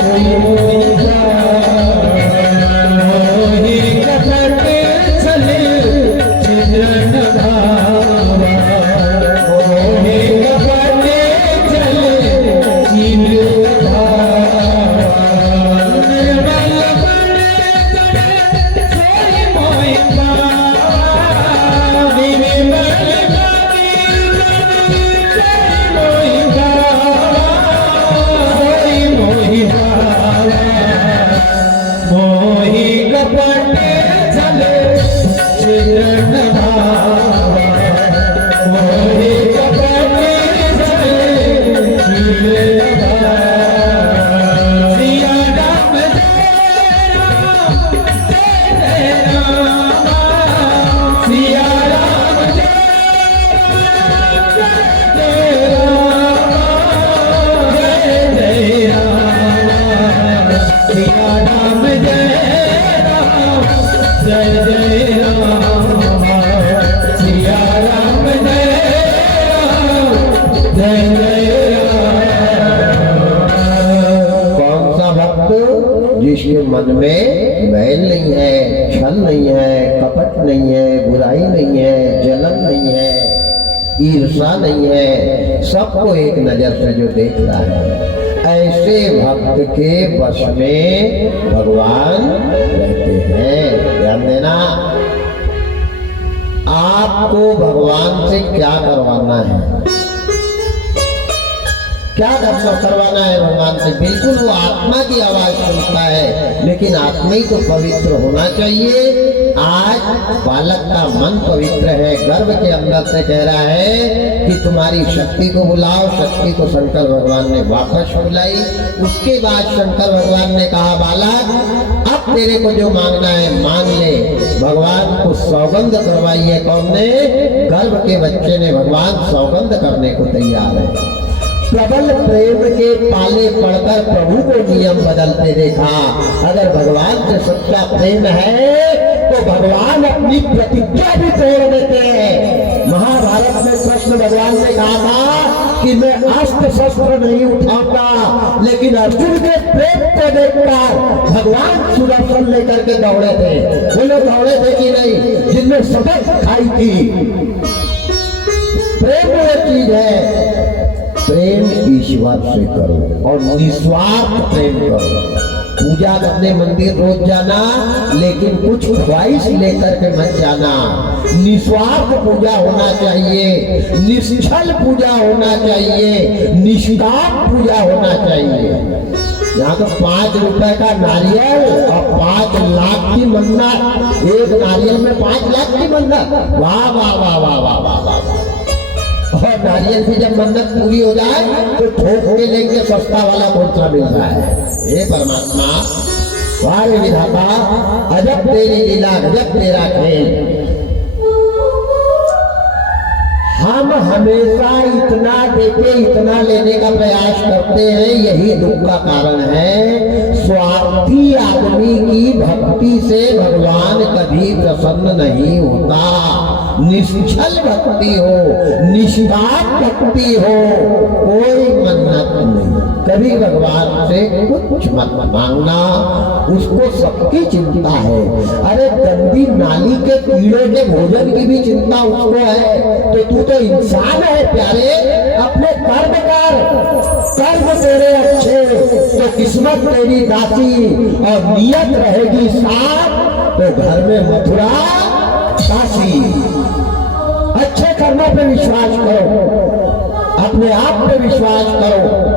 सोई मोहि पावा। मोहि कपट छल छिद्रन भावा, मोहि कपट छल छिद्रन भावा। निर्मल मन जन सोई मोहि पावा, निर्मल जिसके मन में मैल नहीं है, छल नहीं है, कपट नहीं है, बुराई नहीं है, जलन नहीं है, ईर्षा नहीं है, सबको एक नजर से जो देख रहा है, ऐसे भक्त के वश में भगवान रहते हैं। ध्यान देना, आपको भगवान से क्या करवाना है, क्या करवाना है भगवान से? बिल्कुल वो आत्मा की आवाज सुनता है, लेकिन आत्मा ही तो पवित्र होना चाहिए। आज बालक का मन पवित्र है, गर्भ के अंदर से कह रहा है कि तुम्हारी शक्ति को बुलाओ। शक्ति को शंकर भगवान ने वापस बुलाई। उसके बाद शंकर भगवान ने कहा बालक अब तेरे को जो मांगना है मांग ले। भगवान को सौगंध करवाई है। कौन ने? गर्भ के बच्चे ने। भगवान सौगंध करने को तैयार है। प्रबल प्रेम के पाले पड़कर प्रभु को नियम बदलते देखा। अगर भगवान से सच्चा प्रेम है तो भगवान अपनी प्रतिज्ञा भी तोड़ देते हैं। महाभारत में कृष्ण भगवान ने कहा था कि मैं अस्त्र शस्त्र नहीं उठाऊंगा, लेकिन अर्जुन के प्रेम को देखकर भगवान सुदर्शन लेकर के दौड़े थे। वो लोग दौड़े थे कि नहीं, जिनमें सबक खाई थी। प्रेम वो चीज है, प्रेम ईश्वर से करो और निस्वार्थ प्रेम करो। पूजा करने मंदिर रोज जाना, लेकिन कुछ ख्वाहिश लेकर के मत जाना। निस्वार्थ पूजा होना चाहिए, निश्चल पूजा होना चाहिए, निष्काम पूजा होना चाहिए। यहाँ तो 5 रुपए का नारियल और 5 लाख की मन्नत, एक नारियल में 5 लाख की मन्नत। वाह वाह वाह वाह वाह वाह वाह। और नारियल भी जब मन्नत पूरी हो जाए तो ठोक के लेंगे सस्ता वाला कौन मिल रहा है। हे परमात्मा, वारे विधाता, अजब तेरी लीला, अजब तेरा खेल। हम हमेशा इतना देके इतना लेने का प्रयास करते हैं, यही दुख का कारण है। स्वार्थी आदमी की भक्ति से भगवान कभी प्रसन्न नहीं होता। निश्चल भक्ति हो, निष्काम भक्ति हो, कोई मन्नत नहीं। कभी भगवान से कुछ मत मांगना, उसको सबकी चिंता है। अरे गंदी नाली के कीड़े के भोजन की भी चिंता उसको है, तो तू तो इंसान है प्यारे। अपने कर्म कर, कर्म तेरे अच्छे तो किस्मत तेरी दासी, और नियत रहेगी साफ तो घर में मथुरा काशी। अच्छे कर्मों पे विश्वास करो, अपने आप पे विश्वास करो।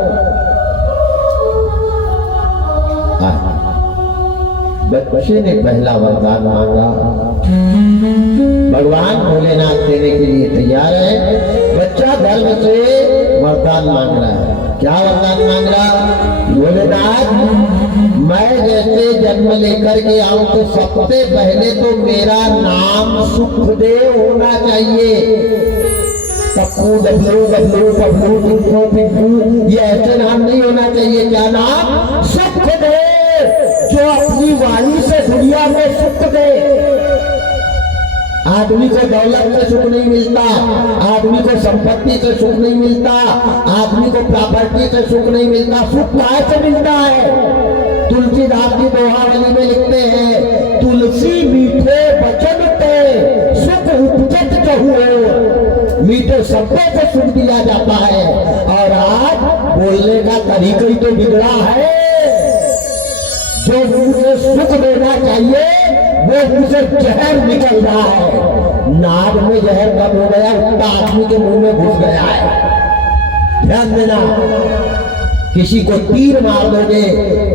बच्चे ने पहला वरदान मांगा, भगवान भोलेनाथ देने के लिए तैयार है। बच्चा गर्व से वरदान मांग रहा है। क्या वरदान मांग रहा? भोलेनाथ, मैं जैसे जन्म लेकर के आऊं तो सबसे पहले तो मेरा नाम सुखदेव होना चाहिए। पप्पू, डब्लू, बबलू, पब्लू, टिप्पू, पिप्पू, ये ऐसे नाम नहीं होना चाहिए। क्या नाम? सुखदेव, जो अपनी वाणी से दुनिया में सुख दे। आदमी को दौलत से सुख नहीं मिलता, आदमी को संपत्ति से सुख नहीं मिलता, आदमी को प्रॉपर्टी से सुख नहीं मिलता। सुख कहाँ से मिलता है? तुलसीदास जी दोहावली में लिखते हैं, तुलसी मीठे वचन पे सुख उपजत कहूँ। मीठे शब्दों से सुख दिया जाता है, और आज बोलने का तरीका ही तो बिगड़ा है। जो मुझे सुख देना चाहिए वो मुझे जहर निकल रहा है। नाक में जहर कब हो गया, उतना आदमी के मुंह में घुस गया है। ध्यान देना, किसी को तीर मार दोगे,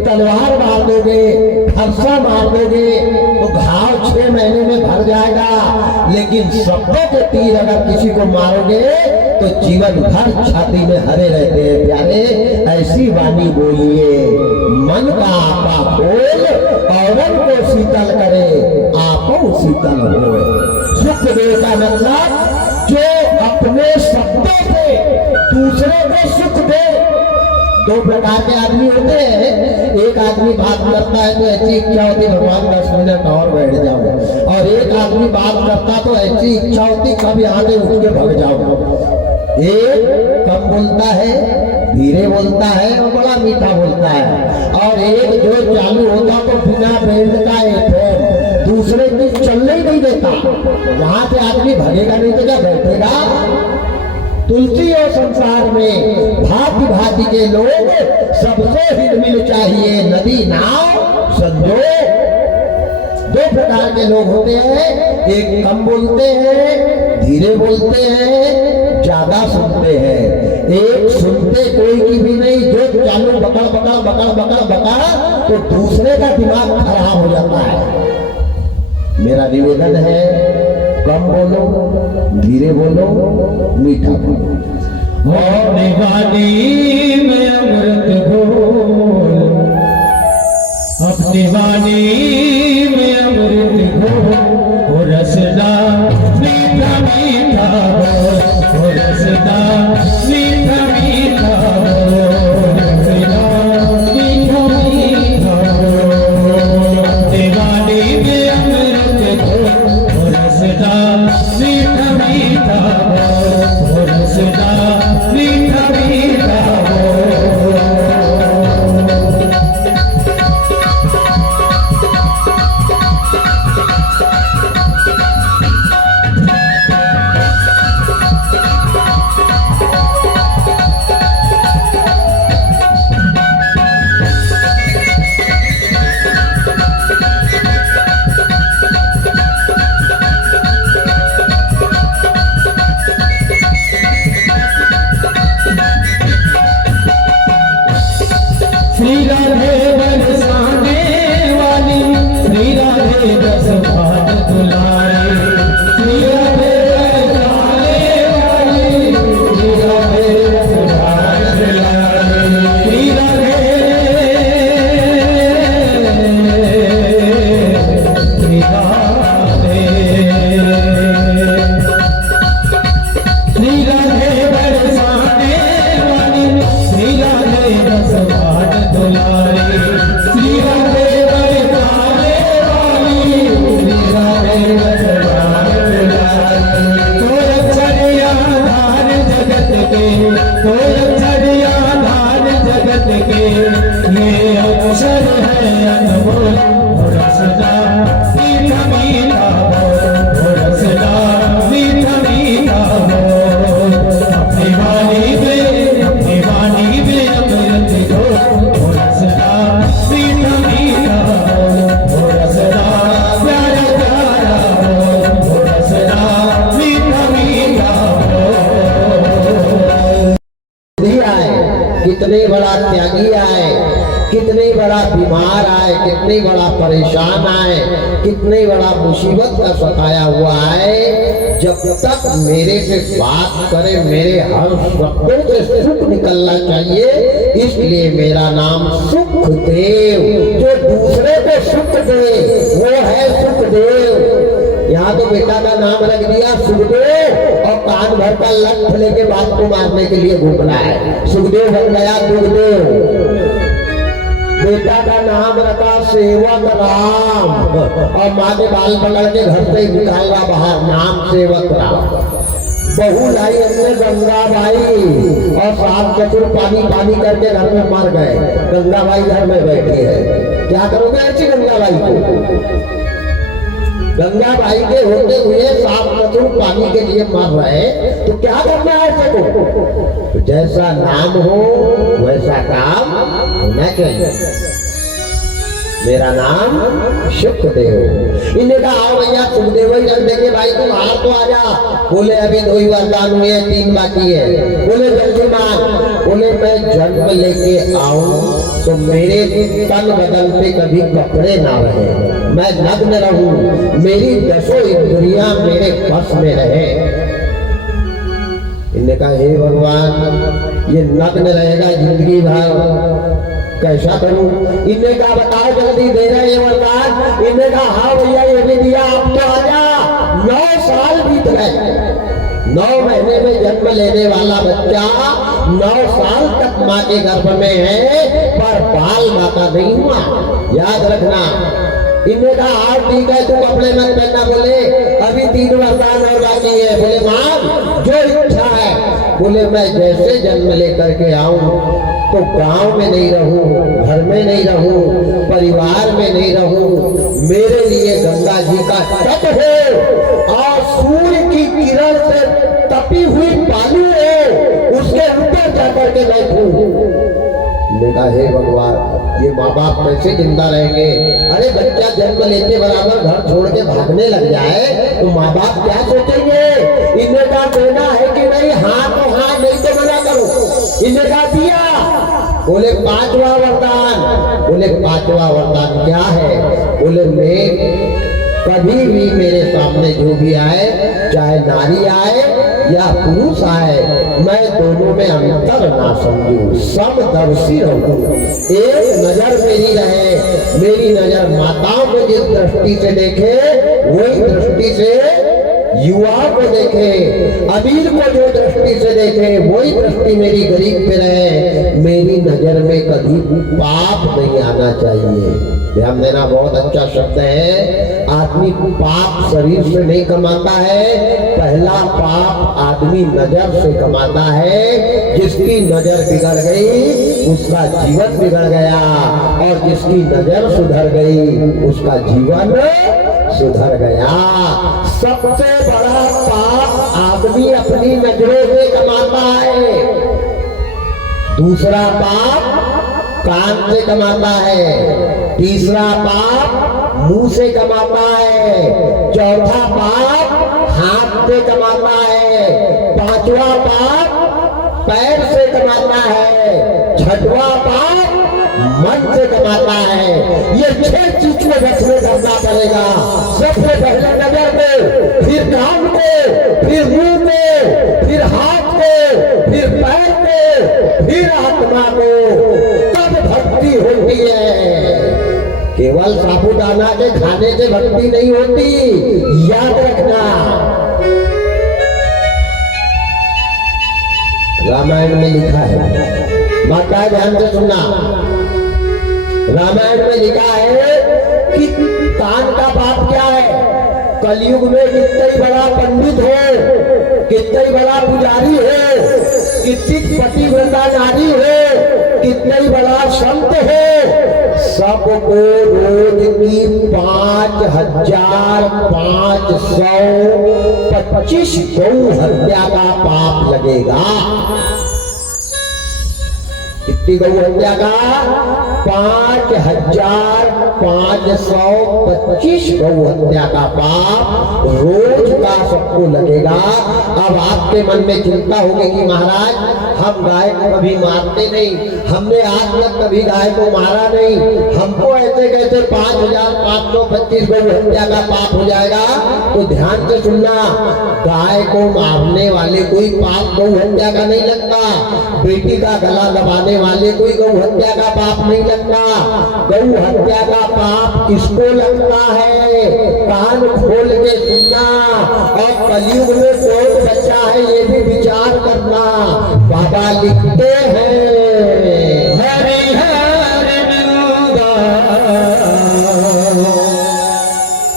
तलवार मार दोगे, फरसा मार दोगे तो घाव 6 महीने में भर जाएगा। लेकिन शब्दों के तीर अगर किसी को मारोगे तो जीवन भर छाती में हरे रहते हैं। प्यारे, ऐसी वाणी बोलिए, मन का आपा बोल, औरन को शीतल करे, आपो शीतल हो। सुखदेव का मतलब जो अपने शब्दों से दूसरे को सुख दे। 2 प्रकार के आदमी होते हैं। एक आदमी बात करता है तो ऐसी इच्छा होती भगवान 10 मिनट और बैठ जाओ, और एक आदमी बात करता तो ऐसी इच्छा होती कब यहाँ से उठ के भाग जाओ। एक कम बोलता है, धीरे बोलता है और बड़ा मीठा बोलता है, और एक जो चालू होता तो बिना बैंड का एक दूसरे की चलने ही नहीं देता। वहां से आदमी भागेगा नहीं तो क्या बैठेगा? तुलसी और संसार में भांति भांति के लोग, सबसे हिलमिल चाहिए नदी नाव संजो। 2 प्रकार के लोग होते हैं, एक कम बोलते हैं, धीरे बोलते हैं, ज्यादा सुनते हैं। एक सुनते कोई की भी नहीं, जो चालू बकड़ बकड़ बकड़ बकड़ बकड़ तो दूसरे का दिमाग खराब हो जाता है। मेरा निवेदन है, कम बोलो, धीरे बोलो, मीठा बोलो। होने वाली में अमृत घोल, अपनी वाणी में अमृत घोल, और रसदा मीठा मीठा बोल, और रसदा मीठा मीठा श्री राधे बरसाने वाली, श्री राधे रस भाट दुलारी, श्री राधे बरसाने वाली, श्री राधे रस भाट दुलारी, श्री राधे, श्री राधे, श्री राधे बरसाने वाली, श्री राधे रस भाट दुलारी, श्री राधे बरसाने वाली, श्री राधे रस भाट दुलारी। तो रक्षणिया धान जगत के, तो रक्षणिया धान जगत के, ये अक्षर है अनमोल रसना मीठा मीठा हो, रसना मीठा मीठा हो। अपनी वाणी में अमृत हो, रसना मीठा मीठा हो, रसना प्यारा प्यारा हो, रसना मीठा मीठा हो। भी आए, कितने बड़ा त्यागी आए, कितने बड़ा बीमार आए, कितने बड़ा परेशान आए, कितने बड़ा मुसीबत का सताया हुआ है, जब तक मेरे से बात करे मेरे हर शब्दों से सुख निकलना चाहिए। इसलिए मेरा नाम सुखदेव, जो दूसरे को सुख दे वो है सुखदेव। यहाँ तो बेटा का नाम रख दिया सुखदेव और कान भर का लठ लेके बात को मारने के लिए घूम रहा है। सुखदेव बन गया दुखदेव। बेटा का नाम रखा सेवक राम और माँ के बाल पकड़ के घर से निकाला बाहर, नाम सेवक राम। बहू लाई हमने गंगाबाई और सात चतुर पानी पानी करके घर में मर गए। गंगाबाई घर में बैठी है, क्या करोगे ऐसी गंगाबाई को? गंगाबाई के होते हुए सात चतुर पानी के लिए मर रहे, तो क्या करना है ऐसे को? जैसा नाम हो वैसा काम होना चाहिए। मेरा नाम सुखदेव। इन्हें कहा आओ भैया सुखदेव ही रख देंगे, भाई तुम बाहर तो आ जा। बोले अभी 2 ही वरदान हुए, 3 बाकी है। बोले जल्दी मार। बोले मैं जन्म लेके आऊं तो मेरे तन बदन पे कभी कपड़े ना रहे, मैं नग्न रहूं, मेरी 10 इंद्रियां मेरे बस में रहे। इन्हें कहा हे भगवान ये नग्न रहेगा जिंदगी भर, कैसा करूं? इन्हें कहा बताओ जल्दी दे रहे ये वरदान। इन्हें कहा हाँ भैया ये भी दिया, अब तो आजा। 9 साल बीत गए। 9 महीने में जन्म लेने वाला बच्चा 9 साल तक माँ के गर्भ में है, पर बाल माता नहीं हुआ। याद रखना। इन्हें कहा हाँ ठीक है तू कपड़े मत पहनना। बोले अभी 3 वरदान और बाकी है। बोले माँ जो इच्छा है। बोले मैं जैसे जन्म लेकर के आऊं तो गांव में नहीं रहूं, घर में नहीं रहूं, परिवार में नहीं रहूं, मेरे लिए गंगा जी का तप हो और सूर्य की किरण से तपी हुई पानी हो, उसके ऊपर जाकर के बैठूं। बेटा हे भगवान ये माँ बाप कैसे जिंदा रहेंगे? अरे बच्चा जन्म लेते बराबर घर छोड़ के भागने लग जाए तो माँ बाप क्या सोचेंगे? इन्हें कहा देना है कि नहीं? हाँ तो हाँ, नहीं तो मना करो। इन्हें कहा दिया। बोले 5वां वरदान। बोले 5वां वरदान क्या है? बोले मैं कभी भी मेरे सामने जो भी आए, चाहे नारी आए या पुरुष आए, मैं दोनों में अंतर ना समझूं, समदर्शी रहूं। एक नजर मेरी रहे, मेरी नजर माताओं को जिस दृष्टि से देखे वही दृष्टि से युवा को देखे, अमीर को जो दृष्टि से देखे वही दृष्टि मेरी गरीब पे रहे। मेरी नजर में कभी पाप नहीं आना चाहिए। ध्यान देना, बहुत अच्छा शब्द है। आदमी पाप शरीर से नहीं कमाता है, पहला पाप आदमी नजर से कमाता है। जिसकी नजर बिगड़ गई उसका जीवन बिगड़ गया, और जिसकी नजर सुधर गई उसका जीवन सुधर गया। सबसे बड़ा पाप आदमी अपनी नजरों से कमाता है। दूसरा पाप कान से कमाता है। तीसरा पाप मुंह से कमाता है। चौथा पाप हाथ से कमाता है। 5वां पाप पैर से कमाता है। 6वां पाप मन से कमाता है। ये 6 चीज में बचने करना पड़ेगा। सबसे पहले नजर को, फिर कान को, फिर मुंह को, फिर हाथ को, फिर पैर को, फिर आत्मा को, तब भक्ति होती है। केवल साबूदाना के खाने से भक्ति नहीं होती, याद रखना। रामायण में लिखा है, माता ध्यान से सुनना, रामायण में लिखा है कि कान का पाप क्या है। कलयुग में कितना ही बड़ा पंडित हो, कितना ही बड़ा पुजारी हो, कितनी पतिव्रता नारी हो, कितना ही बड़ा संत हो, सबको रोज की 5525 गौ हत्या का पाप लगेगा। कितनी गौ हत्या का? 5525 गौ हत्या का पाप रोज का सबको लगेगा। अब आपके मन में चिंता होगी कि महाराज हम गाय को कभी मारते नहीं, हमने आज तक कभी गाय को मारा नहीं, हमको ऐसे कैसे 5525 गौ हत्या का पाप हो जाएगा? तो ध्यान से सुनना, गाय को मारने वाले कोई पाप गौ हत्या का नहीं लगता, बेटी का गला दबाने वाले कोई गौ हत्या का पाप नहीं लगता। गौ हत्या का पाप किसको लगता है? कान खोल के सुनना। और कलयुग में कौन बच्चा है ये भी विचार करना। बाबा लिखते हैं, हरि हरि नृंदा,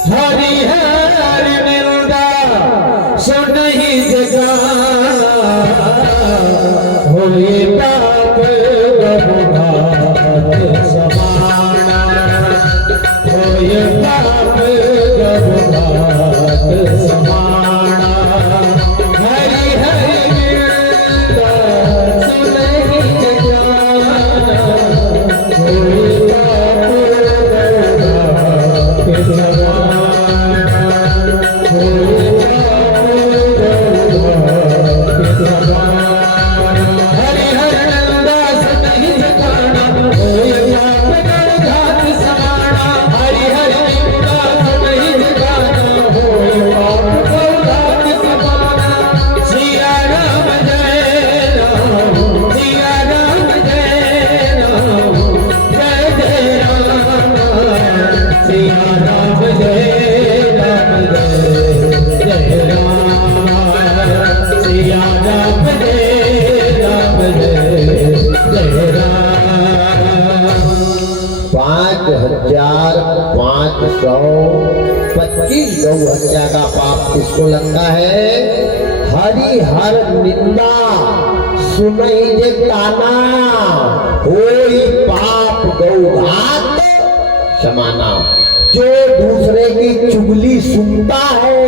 हरि हरि नृंदा, सुनहि जगा होए पाप गहुघात समाना, होए पाप गहुघात समाना। हरि हरि नृंदा, सुनहि जगा होए पाप गहुघात समाना, होए गौ हत्या का पाप किसको लगता है? हरि हर निंदा, सुनहि जे ताना, होई पाप गौघात समाना। जो दूसरे की चुगली सुनता है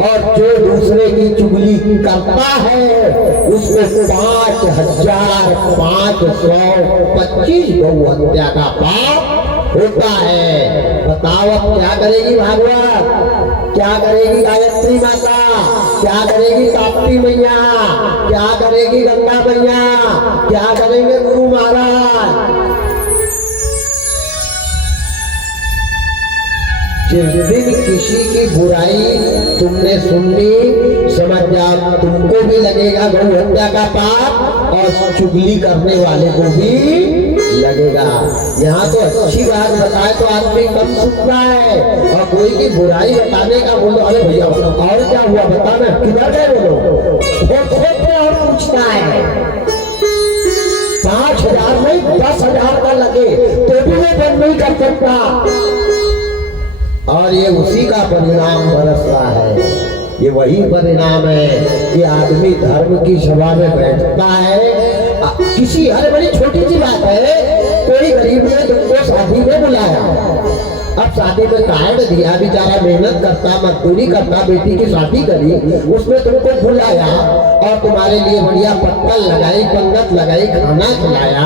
और जो दूसरे की चुगली करता है उसको 5525 गौ हत्या का पाप होता है। बताओ अब क्या करेगी भागवत, क्या करेगी गायत्री माता, क्या करेगी ताप्ती मैया, क्या करेगी गंगा मैया, क्या करेंगे गुरु महाराज? जिस दिन किसी की बुराई तुमने सुननी, समझ जाओ तुमको भी लगेगा गौ हत्या का पाप और चुगली करने वाले को भी लगेगा। यहाँ तो अच्छी बात बताए तो आदमी कम सुनता है, और कोई की बुराई बताने का बोलो, अरे भैया और क्या हुआ बताना, किधर गए बोलो, और पूछता है। 5000 नहीं 10,000 का लगे तो भी वो बंद नहीं कर सकता। और ये उसी का परिणाम बरसता है। ये वही परिणाम है कि आदमी धर्म की सभा में बैठता है। किसी हर बड़ी छोटी सी बात है, कोई गरीब ने तुमको शादी में बुलाया, अब शादी में कार्ड दिया, बेचारा मेहनत करता, मजदूरी करता, बेटी की शादी करी, उसमें तुमको बुलाया और तुम्हारे लिए बढ़िया पत्तल लगाई, पंगत लगाई, खाना खिलाया।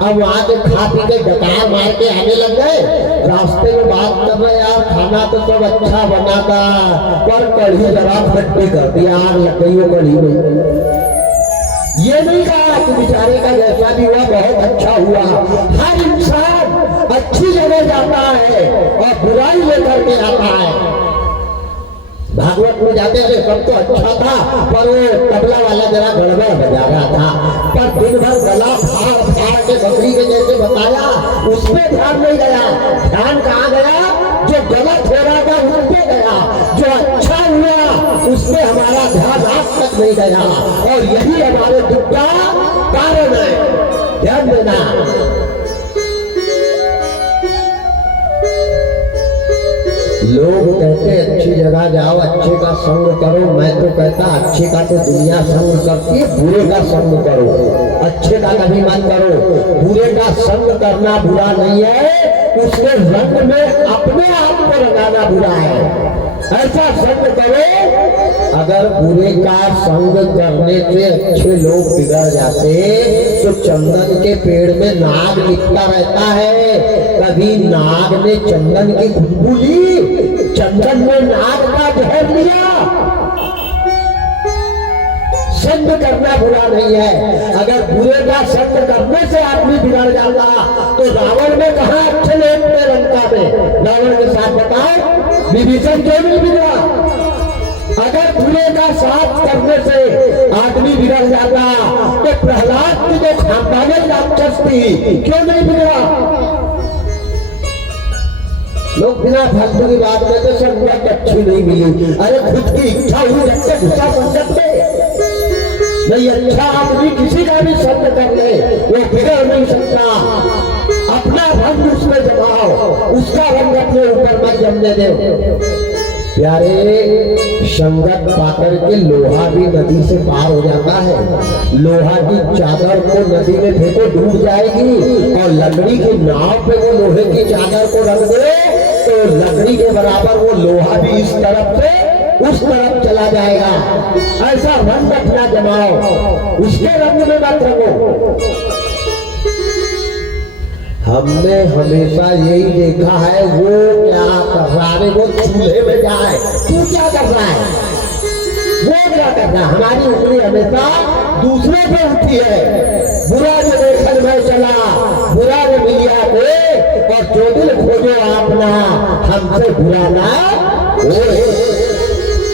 अब वहां से खा पी के डकार मार के आने लग गए, रास्ते में बात कर रहे, यार खाना तो सब अच्छा बना था पर कढ़ी जरा खट्टी कर दी, आग लग गई वो कढ़ी में। ये नहीं कहा कि बेचारे का जैसा भी हुआ बहुत अच्छा हुआ। हर इंसान अच्छी जगह जाता है और बुराई लेकर के आता है। भागवत में जाते थे सब तो अच्छा था, पर वो तबला वाला जरा गड़बड़ बजा रहा था। पर दिन भर गला फाड़ फाड़ के बकरी के जैसे बताया, उसमें ध्यान नहीं गया। ध्यान कहाँ गया? जो गलत हो रहा था उस पे गया, जो अच्छा हुआ उस पे हमारा ध्यान आज तक नहीं गया। और यही हमारे दुख का कारण है। ध्यान देना। लोग कहते अच्छी जगह जाओ, अच्छे का संग करो। मैं तो कहता अच्छे का तो दुनिया संग करती है, बुरे का संग करो। अच्छे का कभी मत करो। बुरे का संग करना बुरा नहीं है, उसके रंग में अपने आप को रंगाना बुरा है। ऐसा संग करो। अगर बुरे का संग करने से अच्छे लोग बिगड़ जाते तो चंदन के पेड़ में नाग लिपटा रहता है। कभी नाग ने चंदन की खुशबू ली, चंदन में नाग का जहर लिया। संग करना बुरा नहीं है। अगर बुरे का संग करने से आदमी बिगड़ जाता तो रावण ने कहा अच्छे लोग थे लंका में, रावण के साथ बताओ विभीषण क्यों नहीं बिगड़ा? अगर बुरे का साथ करने से आदमी बिगड़ जाता तो प्रहलाद की जो खानदानी राक्षस थी क्यों नहीं बिगड़ा? लोग बिना फालतू की बात कहते संगत अच्छी नहीं मिली। अरे खुद की इच्छा हुई रखते गुस्सा संगत में नहीं। अच्छा आदमी किसी का भी संग कर ले वो बिगड़ नहीं सकता। अपना रंग उसमें जमाओ, उसका रंग अपने ऊपर मत जमने दो। प्यारे, संगत पाकर के लोहा भी नदी से पार हो जाता है। लोहा की चादर को नदी में फेंको डूब जाएगी, और लकड़ी की नाव पे वो लोहे की चादर को रख दे तो लकड़ी के बराबर वो लोहा भी इस तरफ से उस तरफ चला जाएगा। ऐसा रंग अपना जमाओ, उसके रंग में मत रंगो। हमने हमेशा यही देखा है, वो क्या कर रहा है, वो चूल्हे में जाए, तू क्या कर रहा है, वो क्या कर रहा है। हमारी उंगली हमेशा दूसरे पे उठी है। बुरा जो देखन में चला, बुरा जो मिलिया दे, और जो दिल खोजो आपना, हमसे बुरा ना हो।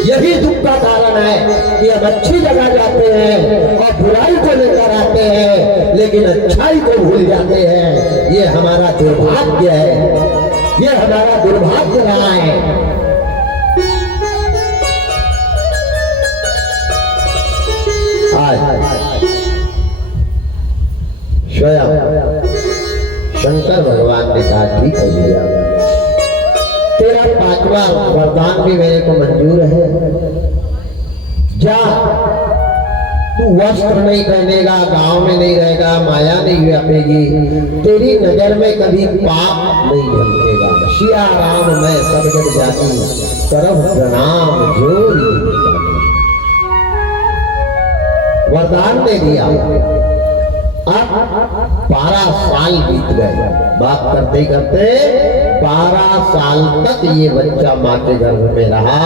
यही दुख का कारण है कि हम अच्छी जगह जाते हैं और बुराई को लेकर आते हैं, लेकिन अच्छाई को भूल जाते हैं। ये हमारा दुर्भाग्य है, ये हमारा दुर्भाग्य रहा है। आज स्वयं शंकर भगवान ने कहा ठीक है भैया, तेरा 5वां वरदान भी मेरे को मंजूर है। जा, तू वस्त्र नहीं पहनेगा, गांव में नहीं रहेगा, माया नहीं व्यापेगी, तेरी नजर में कभी पाप नहीं झलकेगा। सिया राम मैं सब जग जानी, करब प्रणाम जोरी। वरदान दे दिया। अब 12 साल बीत गए। बात करते करते 12 साल तक ये बच्चा माँ के गर्भ में रहा।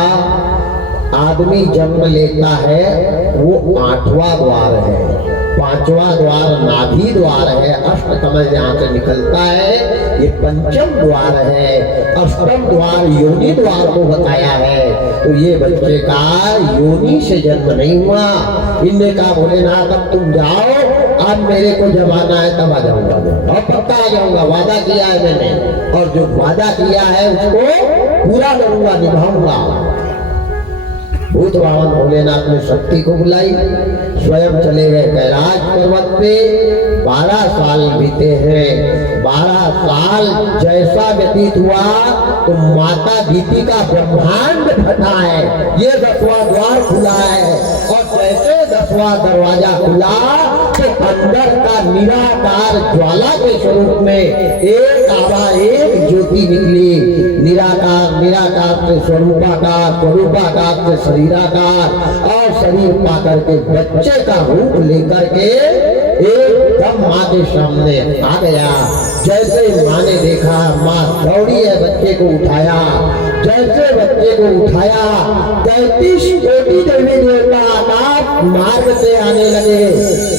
आदमी जन्म लेता है वो 8वां द्वार है, 5वां द्वार नाभि द्वार है, अष्टतम यहाँ से निकलता है, ये 5म द्वार है, अष्टम द्वार योनि द्वार को बताया है। तो ये बच्चे का योनि से जन्म नहीं हुआ। इनने कहा भोलेनाथ अब तुम जाओ, अब मेरे को जब आना है तब आ जाऊंगा, और पक्का आ जाऊंगा, वादा किया है मैंने, और जो वादा किया है उसको पूरा करूंगा, निभाऊंगा। भूत वाहन भोलेनाथ ने शक्ति को बुलाई, स्वयं चले गए कैलाश पर्वत पे। 12 साल बीते हैं। 12 साल जैसा व्यतीत हुआ तो माता दीति का ब्रह्मांड फटा है, ये 10वां द्वार खुला है, और जैसे 10वां दरवाजा खुला तो अंदर का निराकार ज्वाला के स्वरूप में एक आभा, एक ज्योति निकली। निराकार, निराकार से स्वरूपाकार, स्वरूपाकार से शरीराकार, और शरीर पाकर के बच्चे का रूप लेकर के एक एकदम माँ के सामने आ गया। जैसे माँ ने देखा, माँ दौड़ी है, बच्चे को उठाया। जैसे बच्चे को उठाया, 33 कोटि देवी देवता आकाश मार्ग से आने लगे।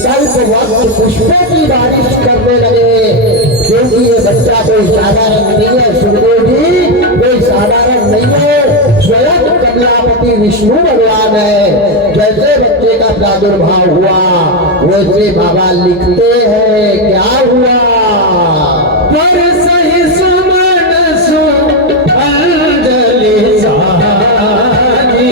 कल्प वक्त पुष्पों की बारिश करने लगे, क्योंकि ये बच्चा कोई साधारण नहीं है। सुखदेव जी कोई साधारण नहीं है, स्वयं कमलापति विष्णु भगवान है। जैसे बच्चे का प्रादुर्भाव हुआ, वैसे बाबा लिखते हैं क्या हुआ। पर सही सुमन सु अंजलि सानी,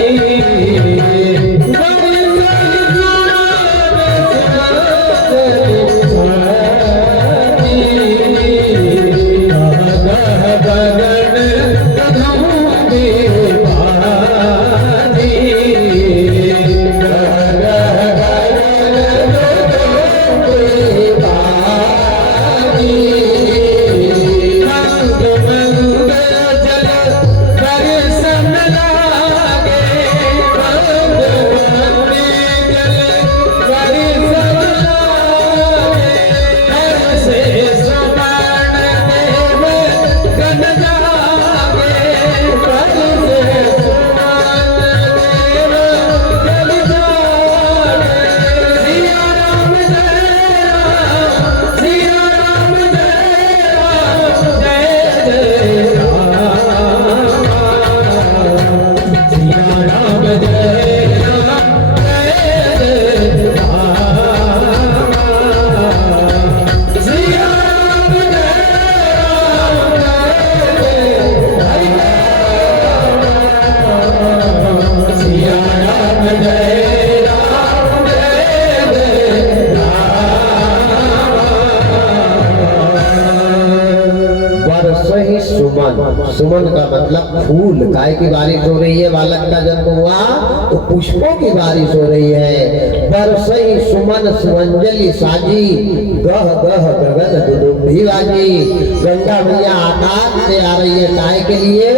पर सही सुमन सुमन का मतलब फूल। काय की बारिश हो रही है, बालक का जन्म हुआ तो पुष्पों की बारिश हो रही है। बरसई सुमन सुअंजलि साजी, गह गह गगन दुदुम्भी बाजी। गंगा मैया आकाश से आ रही है, काय के लिए,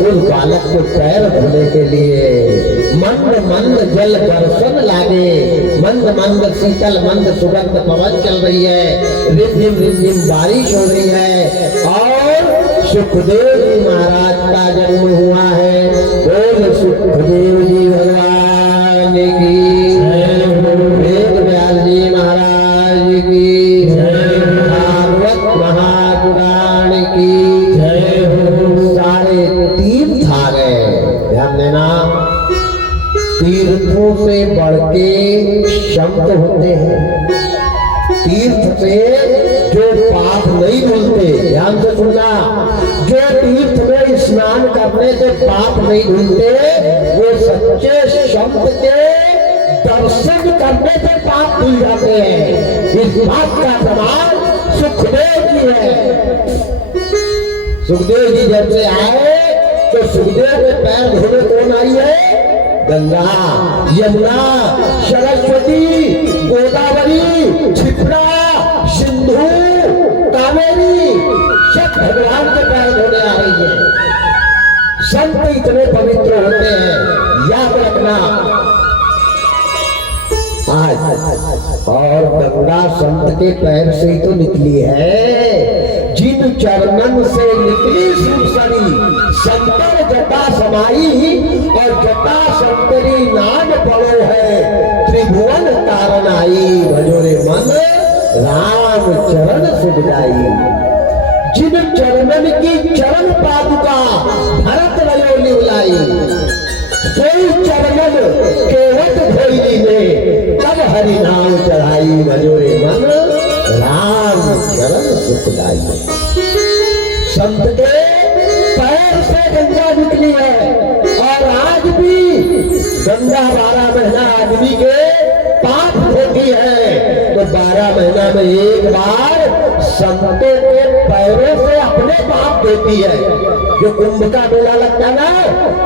उस बालक को पैर धोने के लिए। मंद मंद जल बरसन लागे, मंद मंद शीतल मंद सुगंध पवन चल रही है, रिमझिम रिमझिम बारिश हो रही है। और सुखदेव जी महाराज का जन्म हुआ है। बोल सुखदेव जी भगवान की, वेद व्यास जी महाराज की, भागवत महापुराण की जय हो। सारे तीर्थ आ गए, ध्यान देना। तीर्थों से बढ़ के संत होते हैं। तीर्थ से जो पाप नहीं धुलते, ध्यान से सुनना, जो तीर्थ में स्नान करने से पाप नहीं धुलते, वो सच्चे संत के दर्शन करने से पाप धुल जाते हैं। इस बात का प्रमाण सुखदेव जी है। सुखदेव जी जब से आए तो सुखदेव के पैर धोने कौन आई है? गंगा, यमुना, सरस्वती, गोदावरी, क्षिप्रा, सिंधु, कावेरी, सब भगवान के पैर धोने आ रही है। संत इतने पवित्र होते हैं, याद रखना। आज और गंगा संत के पैर से ही तो निकली है। जिन चरणन से निकली सुरसरी, संतर जटा समाई, और जटा संतरी नाम पड़ो है, त्रिभुवन तारण आई। भजोरे मन राम चरण सुख जाई। जिन चरणन की चरण पादुका भरत भयो निवलाई, कोई चरणन केवट धोई ने, तब हरि नाम चढ़ाई। भजोरे मन राम चरण सुख लाई। संत के पैर से गंगा निकली है, और आज भी गंगा 12 महीना आदमी के पाप होती है, तो 12 महीना में एक बार संतों के पैरों से अपने पाप देती है। जो कुंभ का मेला लगता है ना,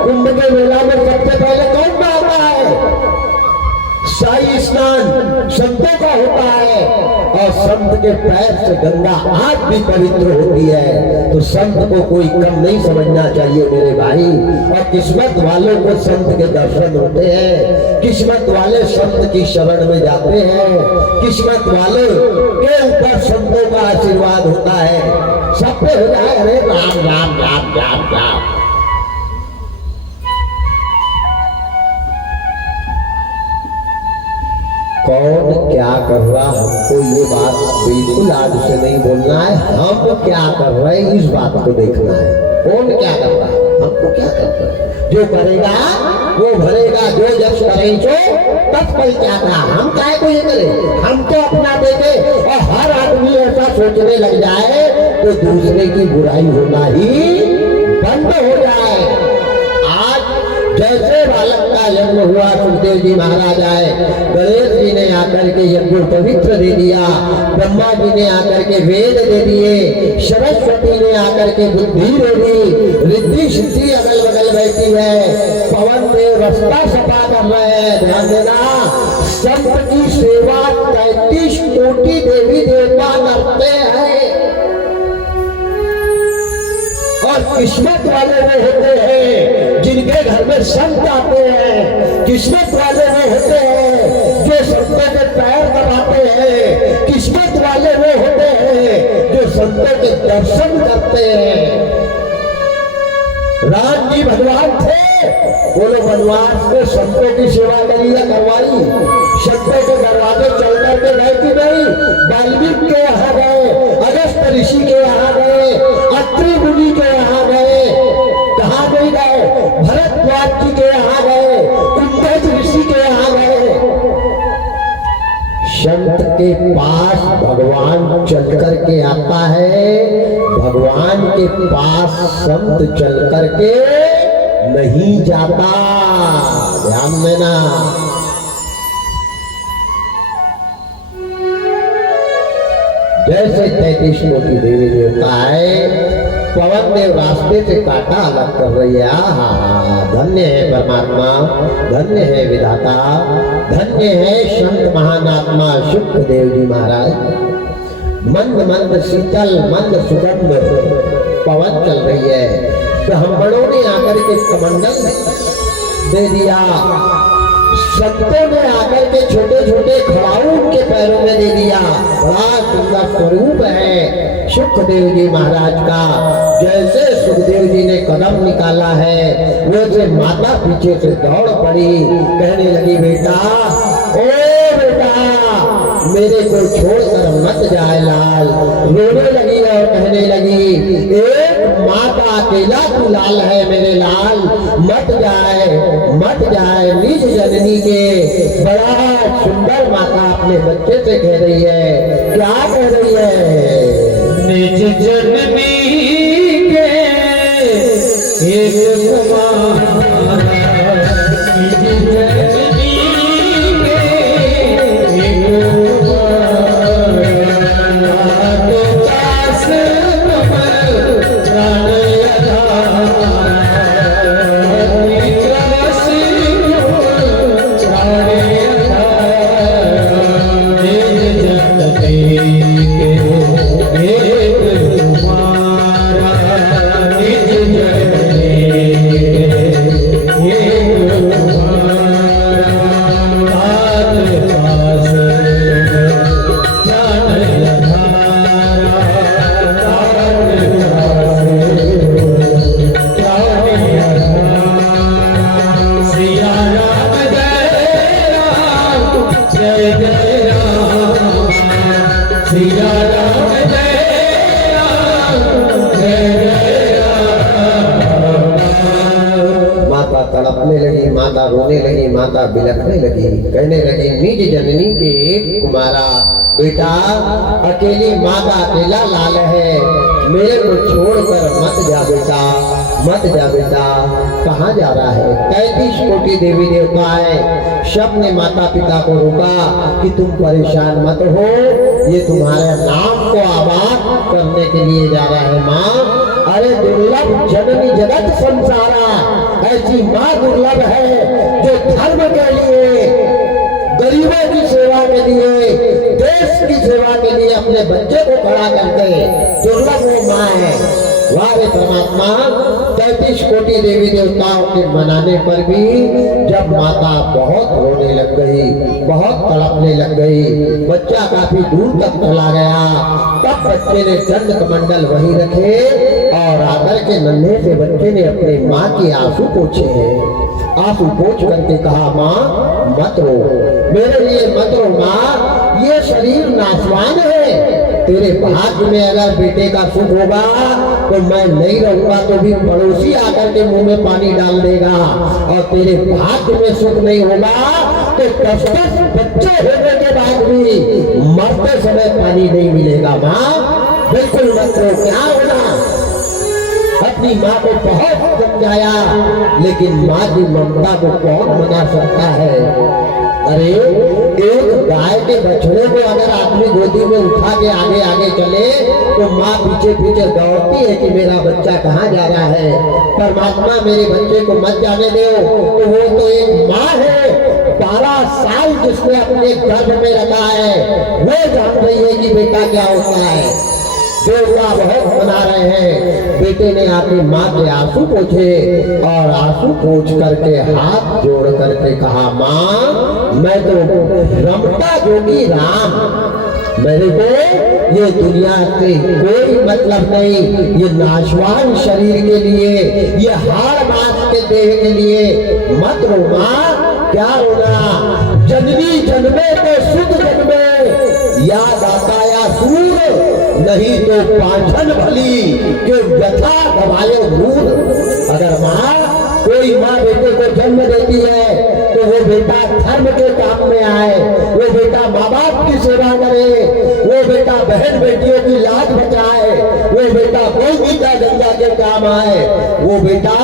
कुंभ के मेला में सबसे पहले कौन मारता है? शाही स्नान संतों का होता है और संत के पैर से गंगा आज भी पवित्र होती है। तो संत को कोई कम नहीं समझना चाहिए मेरे भाई। और किस्मत वालों को संत के दर्शन होते हैं, किस्मत वाले संत की शरण में जाते हैं, किस्मत वाले के ऊपर संतों का आशीर्वाद होता है। सब पे हो जाए अरे राम राम राम राम राम। कौन क्या कर रहा हमको ये बात बिल्कुल आज से नहीं बोलना है। हम क्या कर रहे हैं इस बात को देखना है। कौन क्या कर रहा है हमको क्या करना है। जो करेगा वो भरेगा, जो जस करें सो तब पल क्या था। हम क्या को ये करें, हम तो अपना देखे। और हर आदमी ऐसा सोचने लग जाए तो दूसरे की बुराई होना ही बंद हो जाए। जैसे बालक का जन्म हुआ सुखदेव जी महाराज आए, गणेश जी ने आकर के यज्ञ पवित्र दे दिया, ब्रह्मा जी ने आकर के वेद दे दिए, सरस्वती ने आकर के बुद्धि दे दी, रिद्धि सिद्धि अगल बगल बैठी है, पवन देव रास्ता सफा कर रहे हैं। ध्यान देना, संत की सेवा 33 कोटि देवी देवता करते हैं। और किस्मत वाले वो होते हैं जिनके घर में संत आते हैं, किस्मत वाले वो होते हैं जो संतों के पैर दबाते हैं, किस्मत वाले वो होते हैं जो संतों के दर्शन करते हैं। राम जी भगवान थे, बोलो वनवास में संतों की सेवा करी या करवाई। संतों के दरवाजे चल करके गए कि नहीं, वाल्मीकि के यहाँ गए, अगस्त ऋषि के यहाँ गए, अत्रि मुनि के यहाँ गए, कहाँ नहीं गए, भरद्वाज जी के यहाँ गए, कुंभज ऋषि के यहाँ गए। संत के पास भगवान चल करके आता है, भगवान के पास संत चल करके नहीं जाता। ध्यान देना, जैसे 33 कोटि देवी देवता है, पवन देव रास्ते से कांटा अलग कर रही है। धन्य है परमात्मा, धन्य है विधाता, धन्य है संत महानात्मा सुखदेव जी महाराज। मंद मंद शीतल मंद सुगंध पवन चल रही है, ब्राह्मणों ने आकर के कमंडल दे दिया, संतों ने आकर के छोटे छोटे खड़ाऊ उनके पैरों में दे दिया। बड़ा सुंदर स्वरूप है सुखदेव जी महाराज का। जैसे सुखदेव जी ने कदम निकाला है वैसे माता पीछे से दौड़ पड़ी, कहने लगी बेटा, ओ बेटा मेरे को छोड़कर मत जाए लाल। रोने लगी और कहने लगी, एक माँ का अकेला तू लाल है मेरे लाल, मत जाए निज जननी के। बड़ा सुंदर माता अपने बच्चे से कह रही है, क्या कह रही है, निज जननी के एक कुमार, निज जननी के एक कुमार, तो दास कमल प्राण तड़पने लगी, माता रोने लगी, माता बिलखने लगी, कहने लगी, निज जननी के एक कुमारा, बेटा अकेली माँ का अकेला लाल है, मेरे को छोड़कर मत जा बेटा, मत जा बेटा। कहाँ जा रहा है? 33 कोटि देवी देवता है, सब ने माता पिता को रोका कि तुम परेशान मत हो, ये तुम्हारे नाम को आबाद करने के लिए जा रहा है माँ। अरे दुर्लभ जननी जगत संसारा, ऐसी माँ दुर्लभ है जो धर्म के लिए अपने बच्चे को खड़ा करके दुर्लभ वो माँ है। वाह रे परमात्मा, 33 कोटि देवी देवताओं के मनाने पर भी जब माता बहुत रोने लग गई, बहुत तड़पने लग गई, बच्चा काफी दूर तक चला गया, तब बच्चे ने दंड कमंडल वहीं रखे और आकर के नन्हे से बच्चे ने अपनी माँ की आंसू पोंछे। आंसू पोंछ करके कहा, माँ मत रो, मेरे लिए मत रो माँ, ये शरीर नाशवान है। तेरे भाग्य में अगर बेटे का सुख होगा तो मैं नहीं रहूंगा तो भी पड़ोसी आकर के मुंह में पानी डाल देगा, और तेरे भाग्य में सुख नहीं होगा तो 10 बच्चे होने के बाद भी मरते समय पानी नहीं मिलेगा। माँ बिल्कुल मत रो, क्या होना। अपनी माँ को बहुत समझाया, लेकिन माँ की ममता को कौन मना सकता है। अरे एक गाय के बछड़े को अगर आदमी गोदी में उठा के आगे आगे चले तो माँ पीछे पीछे दौड़ती है कि मेरा बच्चा कहाँ जा रहा है। परमात्मा मेरे बच्चे को मत जाने दो, तो वो तो एक माँ है, 12 साल जिसने अपने गर्भ में रखा है वो जान रही है कि बेटा क्या होता है। देवता बहुत मना रहे हैं। बेटे ने अपनी माँ के आंसू पोंछे और आंसू पोंछ करके हाथ जोड़ करके कहा, माँ मैं तो रमता जोगी राम, मेरे को ये दुनिया से कोई मतलब नहीं, ये नाशवान शरीर के लिए, ये हाड़ मांस के देह के लिए मत रो माँ, क्या रोना। जननी जन्मे तो शुद्ध जन्मे, याद आता या सूर, नहीं तो पांझन भली के व्यथा दबाए दूर। अगर माँ कोई माँ बेटे को जन्म देती है तो वो बेटा धर्म के काम में आए, वो बेटा माँ बाप की सेवा करे, वो बेटा बहन बेटियों की लाज बचाए, वो बेटा गौ गीता गंगा के काम आए, वो बेटा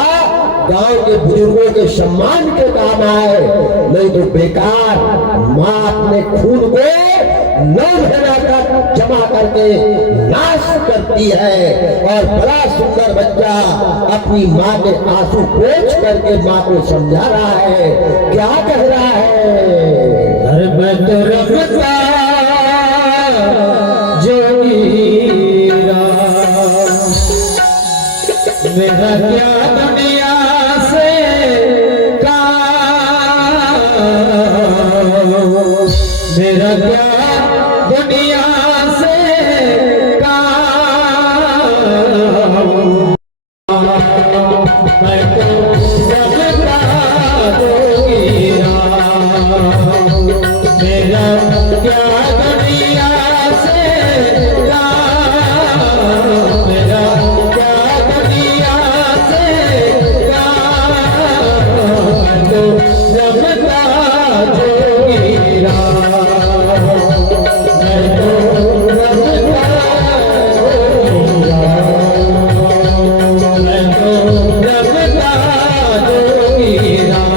गांव के बुजुर्गों के सम्मान के काम आए। नहीं तो बेकार माँ अपने खून को 9 महीना तक जमा करके नाश करती है, और बड़ा सुंदर बच्चा अपनी माँ के आंसू पोंछ करके माँ को समझा रहा है। क्या कह रहा है, घर में तो रमता जोगीरा, मेरा क्या दुनिया से मेरा क्या दुनिया से मैं तो रमता जोगीरा, मेरा क्या दुनिया से मेरा क्या दुनिया से मैं तो रमता जोगीरा, मैं तो रमता जोगीरा, मैं तो रमता जोगीरा।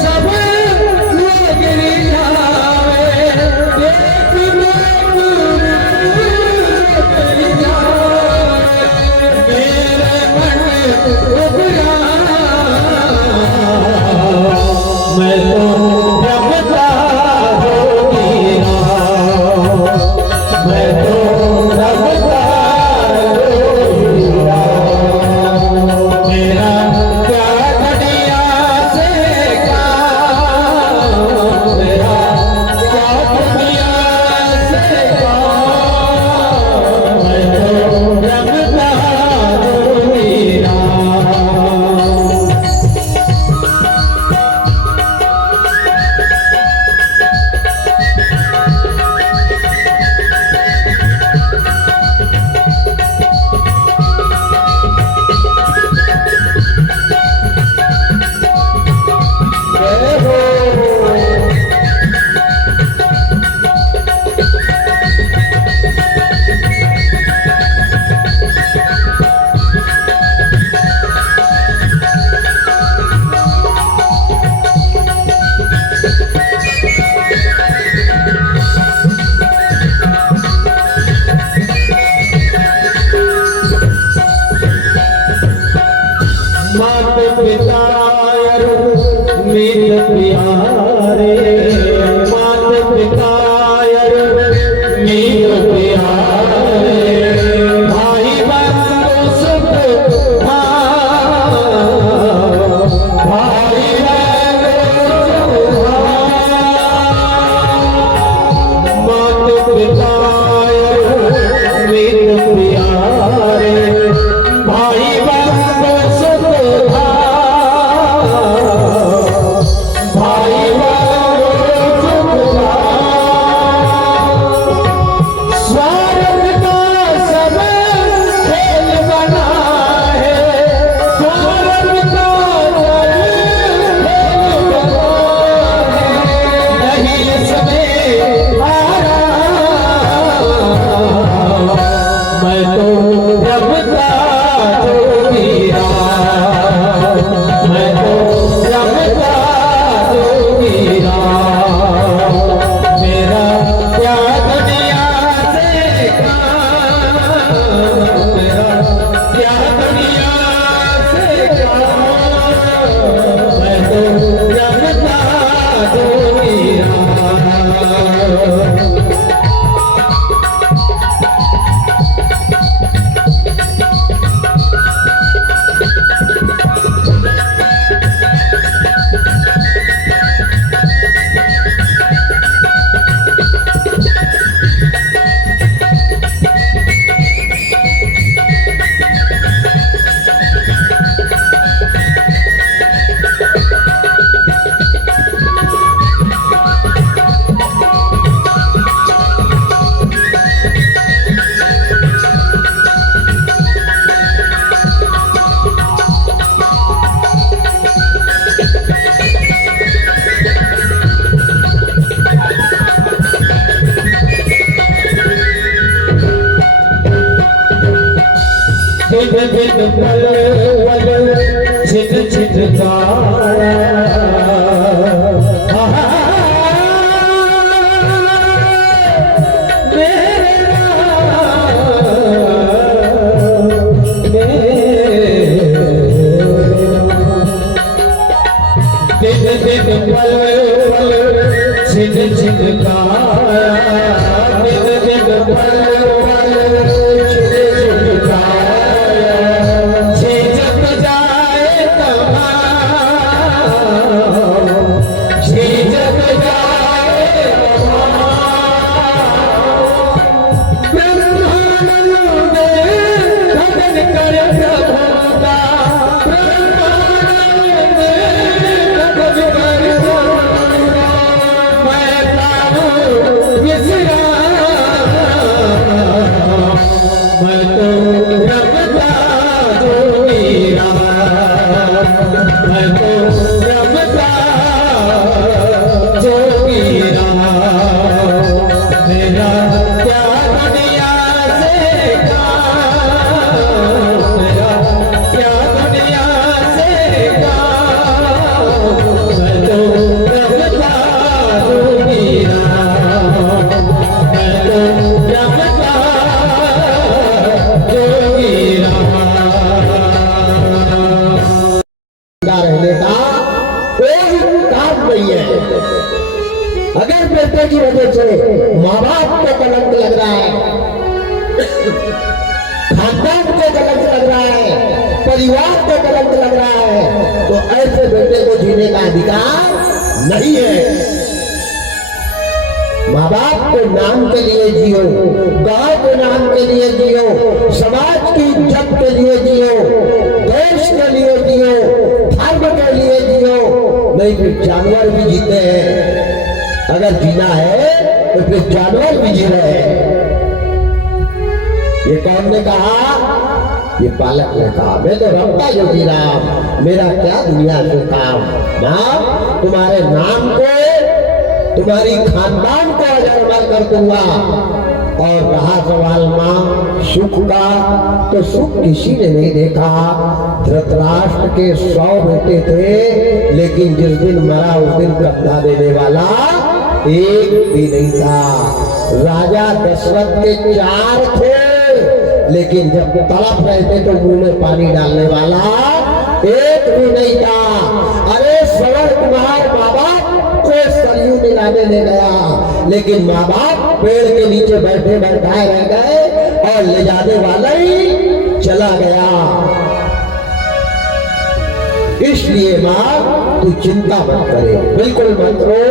सब छिट छिट गाया छिट छिट गाया रहने का कोई काम नहीं है। अगर बेटे की वजह से माँ बाप को कलंक लग रहा है, खानदान को कलंक लग रहा है, परिवार को कलंक लग रहा है, तो ऐसे बेटे को जीने का अधिकार नहीं है। माँ बाप के नाम के लिए जियो, गांव के नाम के लिए जियो, समाज की इज्जत के लिए जियो, देश के लिए जियो, धर्म के लिए जियो। नहीं फिर जानवर भी जीते हैं। अगर जीना है तो फिर जानवर भी जी रहे हैं। ये कौन ने कहा? ये बालक ने कहा। मैं तो रमता योगी राम, मेरा क्या दुनिया से काम। माँ तुम्हारे नाम को, तुम्हारी खानदान को अजरमल कर दूंगा। और रहा सवाल मां सुख का, तो सुख किसी ने नहीं देखा। धृतराष्ट्र के 100 बेटे थे, लेकिन जिस दिन मरा उस दिन कंधा देने वाला एक भी नहीं था। राजा दशरथ के 4 थे, लेकिन जब तड़प रहे थे तो मुंह में पानी डालने वाला एक भी नहीं था। अरे सवर कुमार माँ बाप को सरयू निलाने ले गया, लेकिन माँ बाप पेड़ के नीचे बैठे बैठाए रह गए और ले जाने वाला ही चला गया। इसलिए माँ तू चिंता मत करे, बिल्कुल मत रो।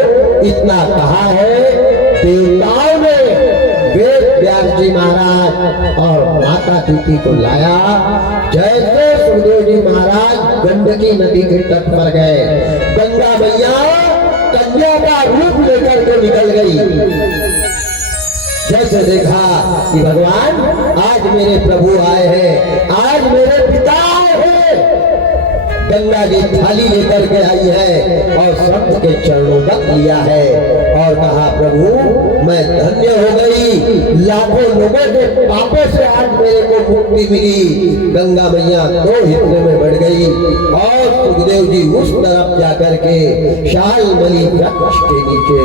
इतना कहा है देवताओं ने वेद व्यास जी महाराज और माता दीति को लाया। जैसे सुखदेव जी महाराज गंडकी नदी के तट पर गए, गंगा मैया कन्या का रूप लेकर के निकल गई। जैसे देखा कि भगवान आज मेरे प्रभु आए हैं, आज मेरे पिता आए हैं, गंगा जी थाली लेकर के आई है और संत के चरणों तक लिया है और कहा प्रभु मैं धन्य हो गई। लाखों लोगों के पापों से आज मेरे को मुक्ति मिली। गंगा मैया 2 हिस्से में बढ़ गई और सुखदेव जी उस तरफ जाकर के शालमली वृक्ष के नीचे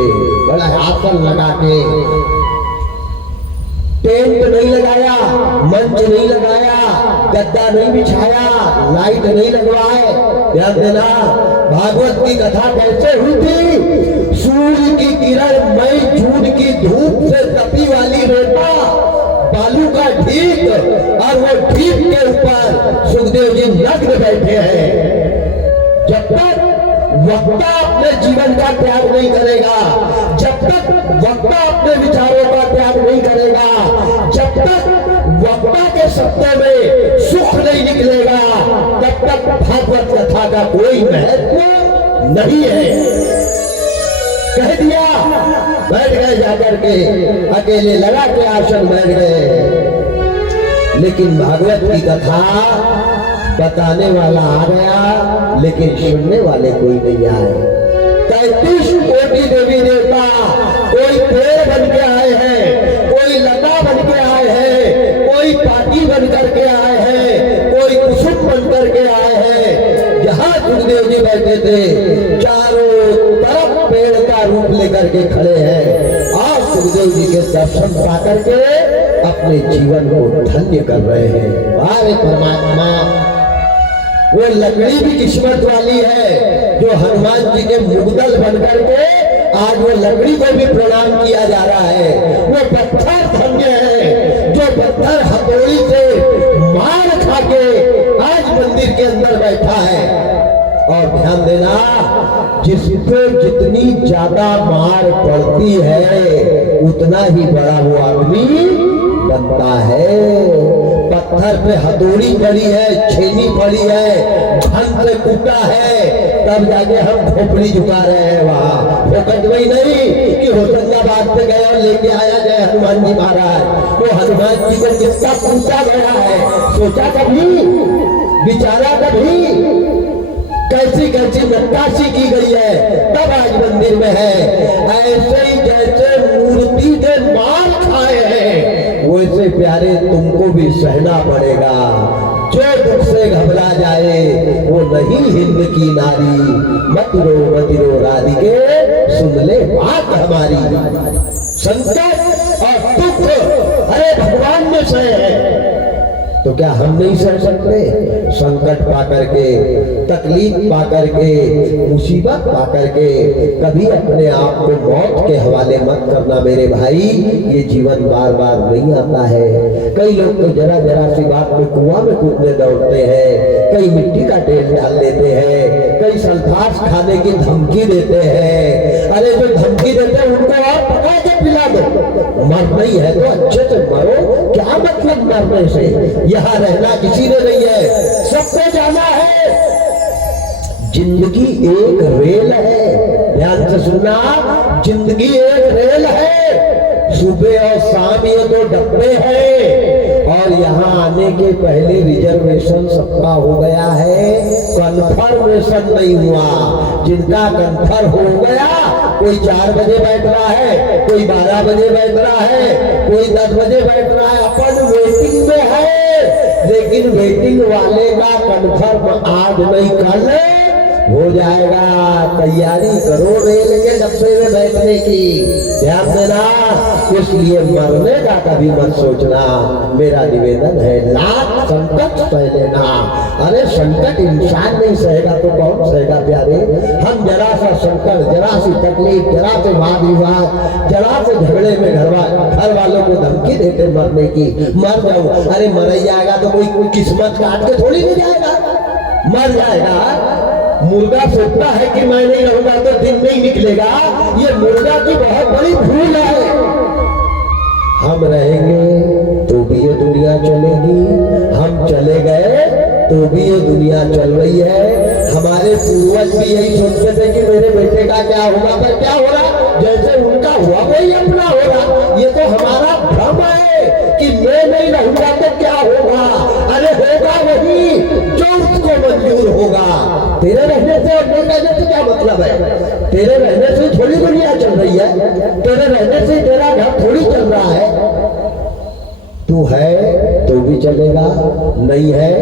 बड़ा आसन लगा के, टेंट नहीं लगाया, मंच नहीं लगाया, गद्दा नहीं बिछाया, लाइट नहीं लगवाए। ध्यान देना, भागवत की कथा कैसे हुई थी? सूर्य की किरण मई जून की और वो ढीप के ऊपर सुखदेव जी नग्न बैठे हैं। जब तक वक्ता अपने जीवन का त्याग नहीं करेगा, जब तक वक्ता अपने विचारों का त्याग नहीं करेगा, जब तक वक्ता के सत्य में सुख नहीं निकलेगा, तब तक भागवत कथा का कोई महत्व नहीं है। कह दिया, बैठ गए जाकर के, अकेले लगा के आसन बैठ गए। लेकिन भागवत की कथा बताने वाला आ गया, लेकिन सुनने वाले कोई नहीं आए। 33 कोटि देवी देवता, कोई पेड़ बन के आए हैं, कोई लता बन के आए हैं, कोई पाटी बन करके आए हैं, कोई कुसुम बन करके आए हैं। जहां सुखदेव जी बैठे थे, चारों तरफ पेड़ का रूप लेकर के खड़े हैं और सुखदेव जी के दर्शन पा करके अपने जीवन को धन्य कर रहे हैं। वाहे परमात्मा, वो लकड़ी भी किस्मत वाली है जो हनुमान जी के मुगदल बनकर के आज वो लकड़ी को भी प्रणाम किया जा रहा है। वो पत्थर धन्य है जो पत्थर हथौड़ी से मार खा के आज मंदिर के अंदर बैठा है। और ध्यान देना, जिस पे जितनी ज्यादा मार पड़ती है उतना ही बड़ा वो आदमी बनता है। पत्थर पे हथौड़ी पड़ी है, छेनी पड़ी है, धन से कूटा है, तब जाके हम खोपड़ी झुका रहे हैं। वहां फोकट वही नहीं कि होशंगाबाद पे गए और लेके आया जय हनुमान जी महाराज। वो हनुमान जी को कितना कूटा गया है, सोचा कभी, विचारा कभी, कैसी कैसी नक्काशी की गई है, तब आज मंदिर में है। ऐसे ही जैसे मूर्ति के मार खाए हैं, वैसे प्यारे तुमको भी सहना पड़ेगा। जो दुख से घबरा जाए वो नहीं हिंद की नारी, मत रो राधिके, सुन ले बात हमारी। संकट और दुख अरे भगवान में सहे है, तो क्या हम नहीं सह सकते? संकट पाकर के, तकलीफ पाकर के, मुसीबत पाकर के कभी अपने आप को मौत के हवाले मत करना मेरे भाई। ये जीवन बार बार नहीं आता है। कई लोग तो जरा जरा सी बात में कुआं में कूदने दौड़ते हैं, कई मिट्टी का ढेर डाल देते हैं, कई सल्फास खाने की धमकी देते हैं। अरे जो धमकी देते हैं उनको आप पका के पिला दो। मर नहीं है तो अच्छे से मरो, क्या मतलब मरने से? यहाँ रहना किसी ने नहीं है, सबको जाना है। जिंदगी एक रेल है, ध्यान से सुनना, जिंदगी एक रेल है। सुबह और शाम ये दो डब्बे हैं और यहाँ आने के पहले रिजर्वेशन सबका हो गया है, कन्फर्मेशन नहीं हुआ। जिनका कन्फर्म हो गया, कोई 4 बजे बैठ रहा है, कोई 12 बजे बैठ रहा है, कोई 10 बजे बैठ रहा है, अपन वेटिंग में है। लेकिन वेटिंग वाले का कन्फर्म आज नहीं कल हो जाएगा। तैयारी करो रेल के डब्बे में बैठने की, ध्यान देना। इसलिए मरने का कभी मत सोचना, मेरा निवेदन है। लाख संकट सह लेना। अरे संकट इंसान नहीं सहेगा तो कौन सहेगा प्यारे? हम जरा सा संकट, जरा सी तकलीफ, जरा से वाद विवाद, जरा से झगड़े में घर वालों को धमकी देते मरने की, मर जाओ। अरे मर जाएगा तो कोई किस्मत काट के थोड़ी नहीं जाएगा, मर जाएगा। मुर्गा सोचता है कि मैं नहीं रहूंगा तो दिन नहीं निकलेगा, ये मुर्गा की बहुत बड़ी भूल है। हम रहेंगे तो भी ये दुनिया चलेगी, हम चले गए तो भी ये दुनिया चल रही है। हमारे पूर्वज भी यही सोचते थे कि मेरे बेटे का क्या होगा, पर क्या हो रहा? जैसे उनका हुआ वही अपना हो रहा। ये तो हमारा भ्रम है कि मैं नहीं रहूंगा तो क्या होगा। अरे होगा वही जो उसको मंजूर होगा। तेरे रहने से और मेरे रहने से क्या मतलब है? तेरे रहने से थोड़ी दुनिया चल रही है, तेरे रहने से तेरा घर थोड़ी चल रहा है। तू है तो भी चलेगा, नहीं है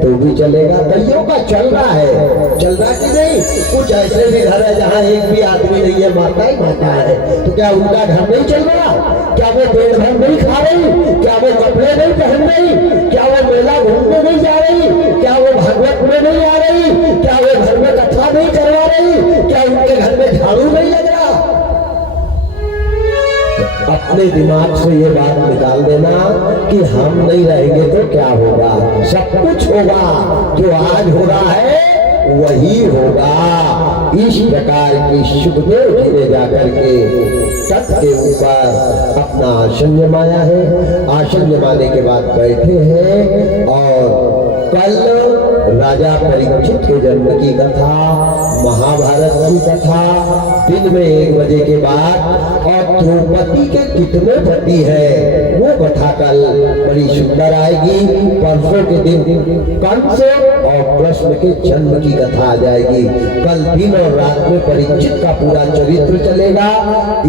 तो भी चलेगा। कईयों का चल रहा है, चल रहा कि नहीं? कुछ ऐसे भी घर है जहाँ एक भी आदमी नहीं है, माता ही माता है, तो क्या उनका घर नहीं चल रहा? क्या वो पेट भर नहीं खा रही? क्या वो कपड़े नहीं पहन रही? क्या वो मेला घूमने नहीं जा रही? क्या वो भागवत में नहीं आ रही? क्या वो घर में कथा नहीं करवा रही? क्या उनके घर में झाड़ू नहीं लग रहा? अपने दिमाग से ये बात निकाल देना कि हम नहीं रहेंगे तो क्या होगा। सब कुछ होगा, जो आज हो रहा है वही होगा। इस प्रकार की सुखदेव जी ने जाकर के तट के ऊपर अपना आसन जमाया है। आसन जमाने के बाद बैठे हैं और कल राजा परीक्षित के जन्म की कथा, महाभारत की कथा दिन में 1 बजे के बाद और द्रौपदी के कितने पति है वो कथा कल बड़ी सुंदर आएगी। परसों के दिन कंस और कृष्ण के जन्म की कथा आ जाएगी। कल दिन और रात में परीक्षित का पूरा चरित्र चलेगा।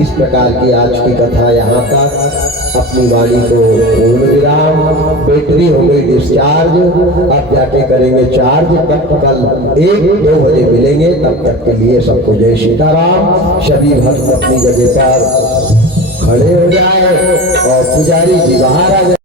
इस प्रकार की आज की कथा यहाँ तक। अपनी वाणी को पूर्ण विराम। बैटरी हो गई डिस्चार्ज, अब जाके करेंगे चार्ज। तब कल 1-2 बजे मिलेंगे। तब तक के लिए सबको जय सीताराम। सभी भक्त अपनी जगह पर खड़े हो जाए और पुजारी जी बाहर आ जाए।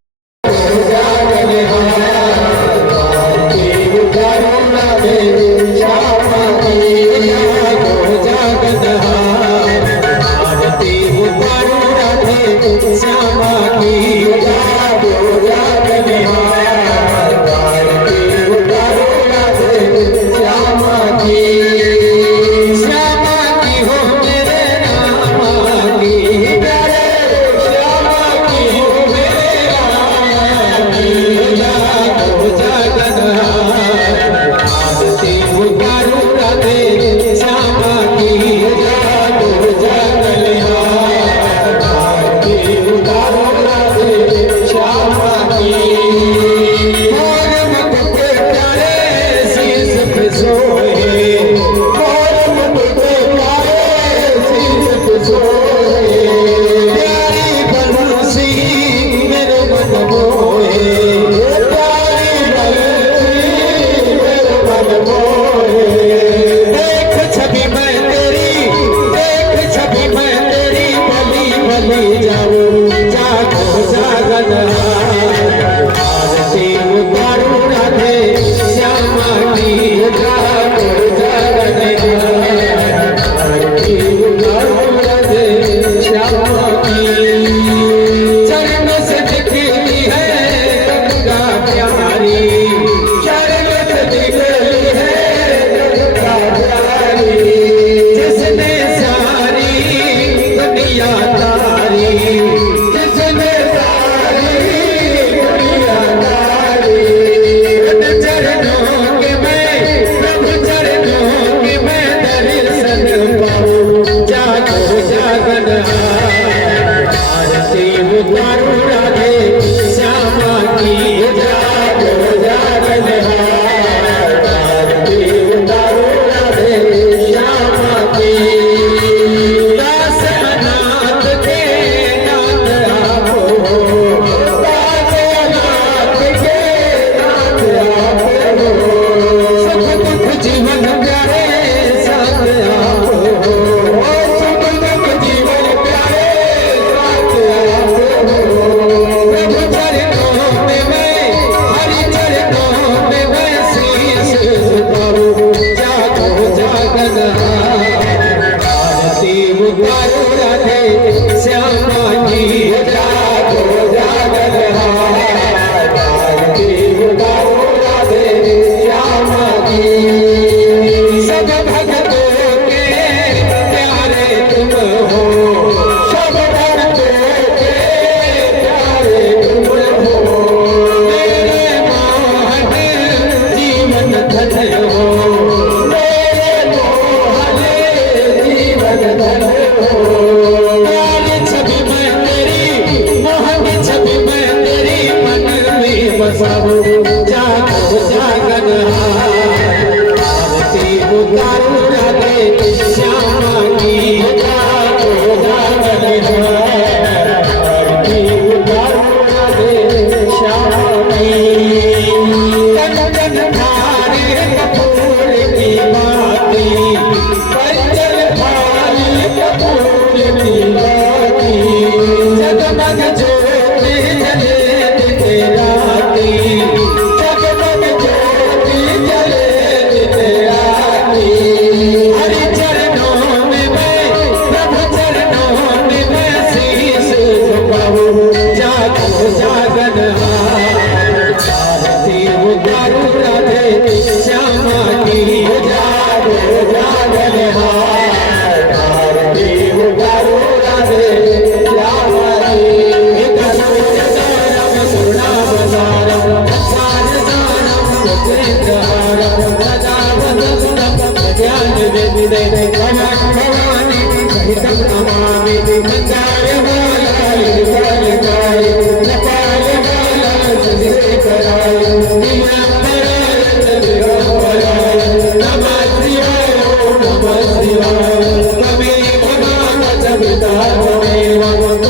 मंदार माला इरफान गाए नेपाल माला सजदे कराए दिया परायत बिरो पराए नमः शिवाय नमः शिवाय कभी भगवान जब तार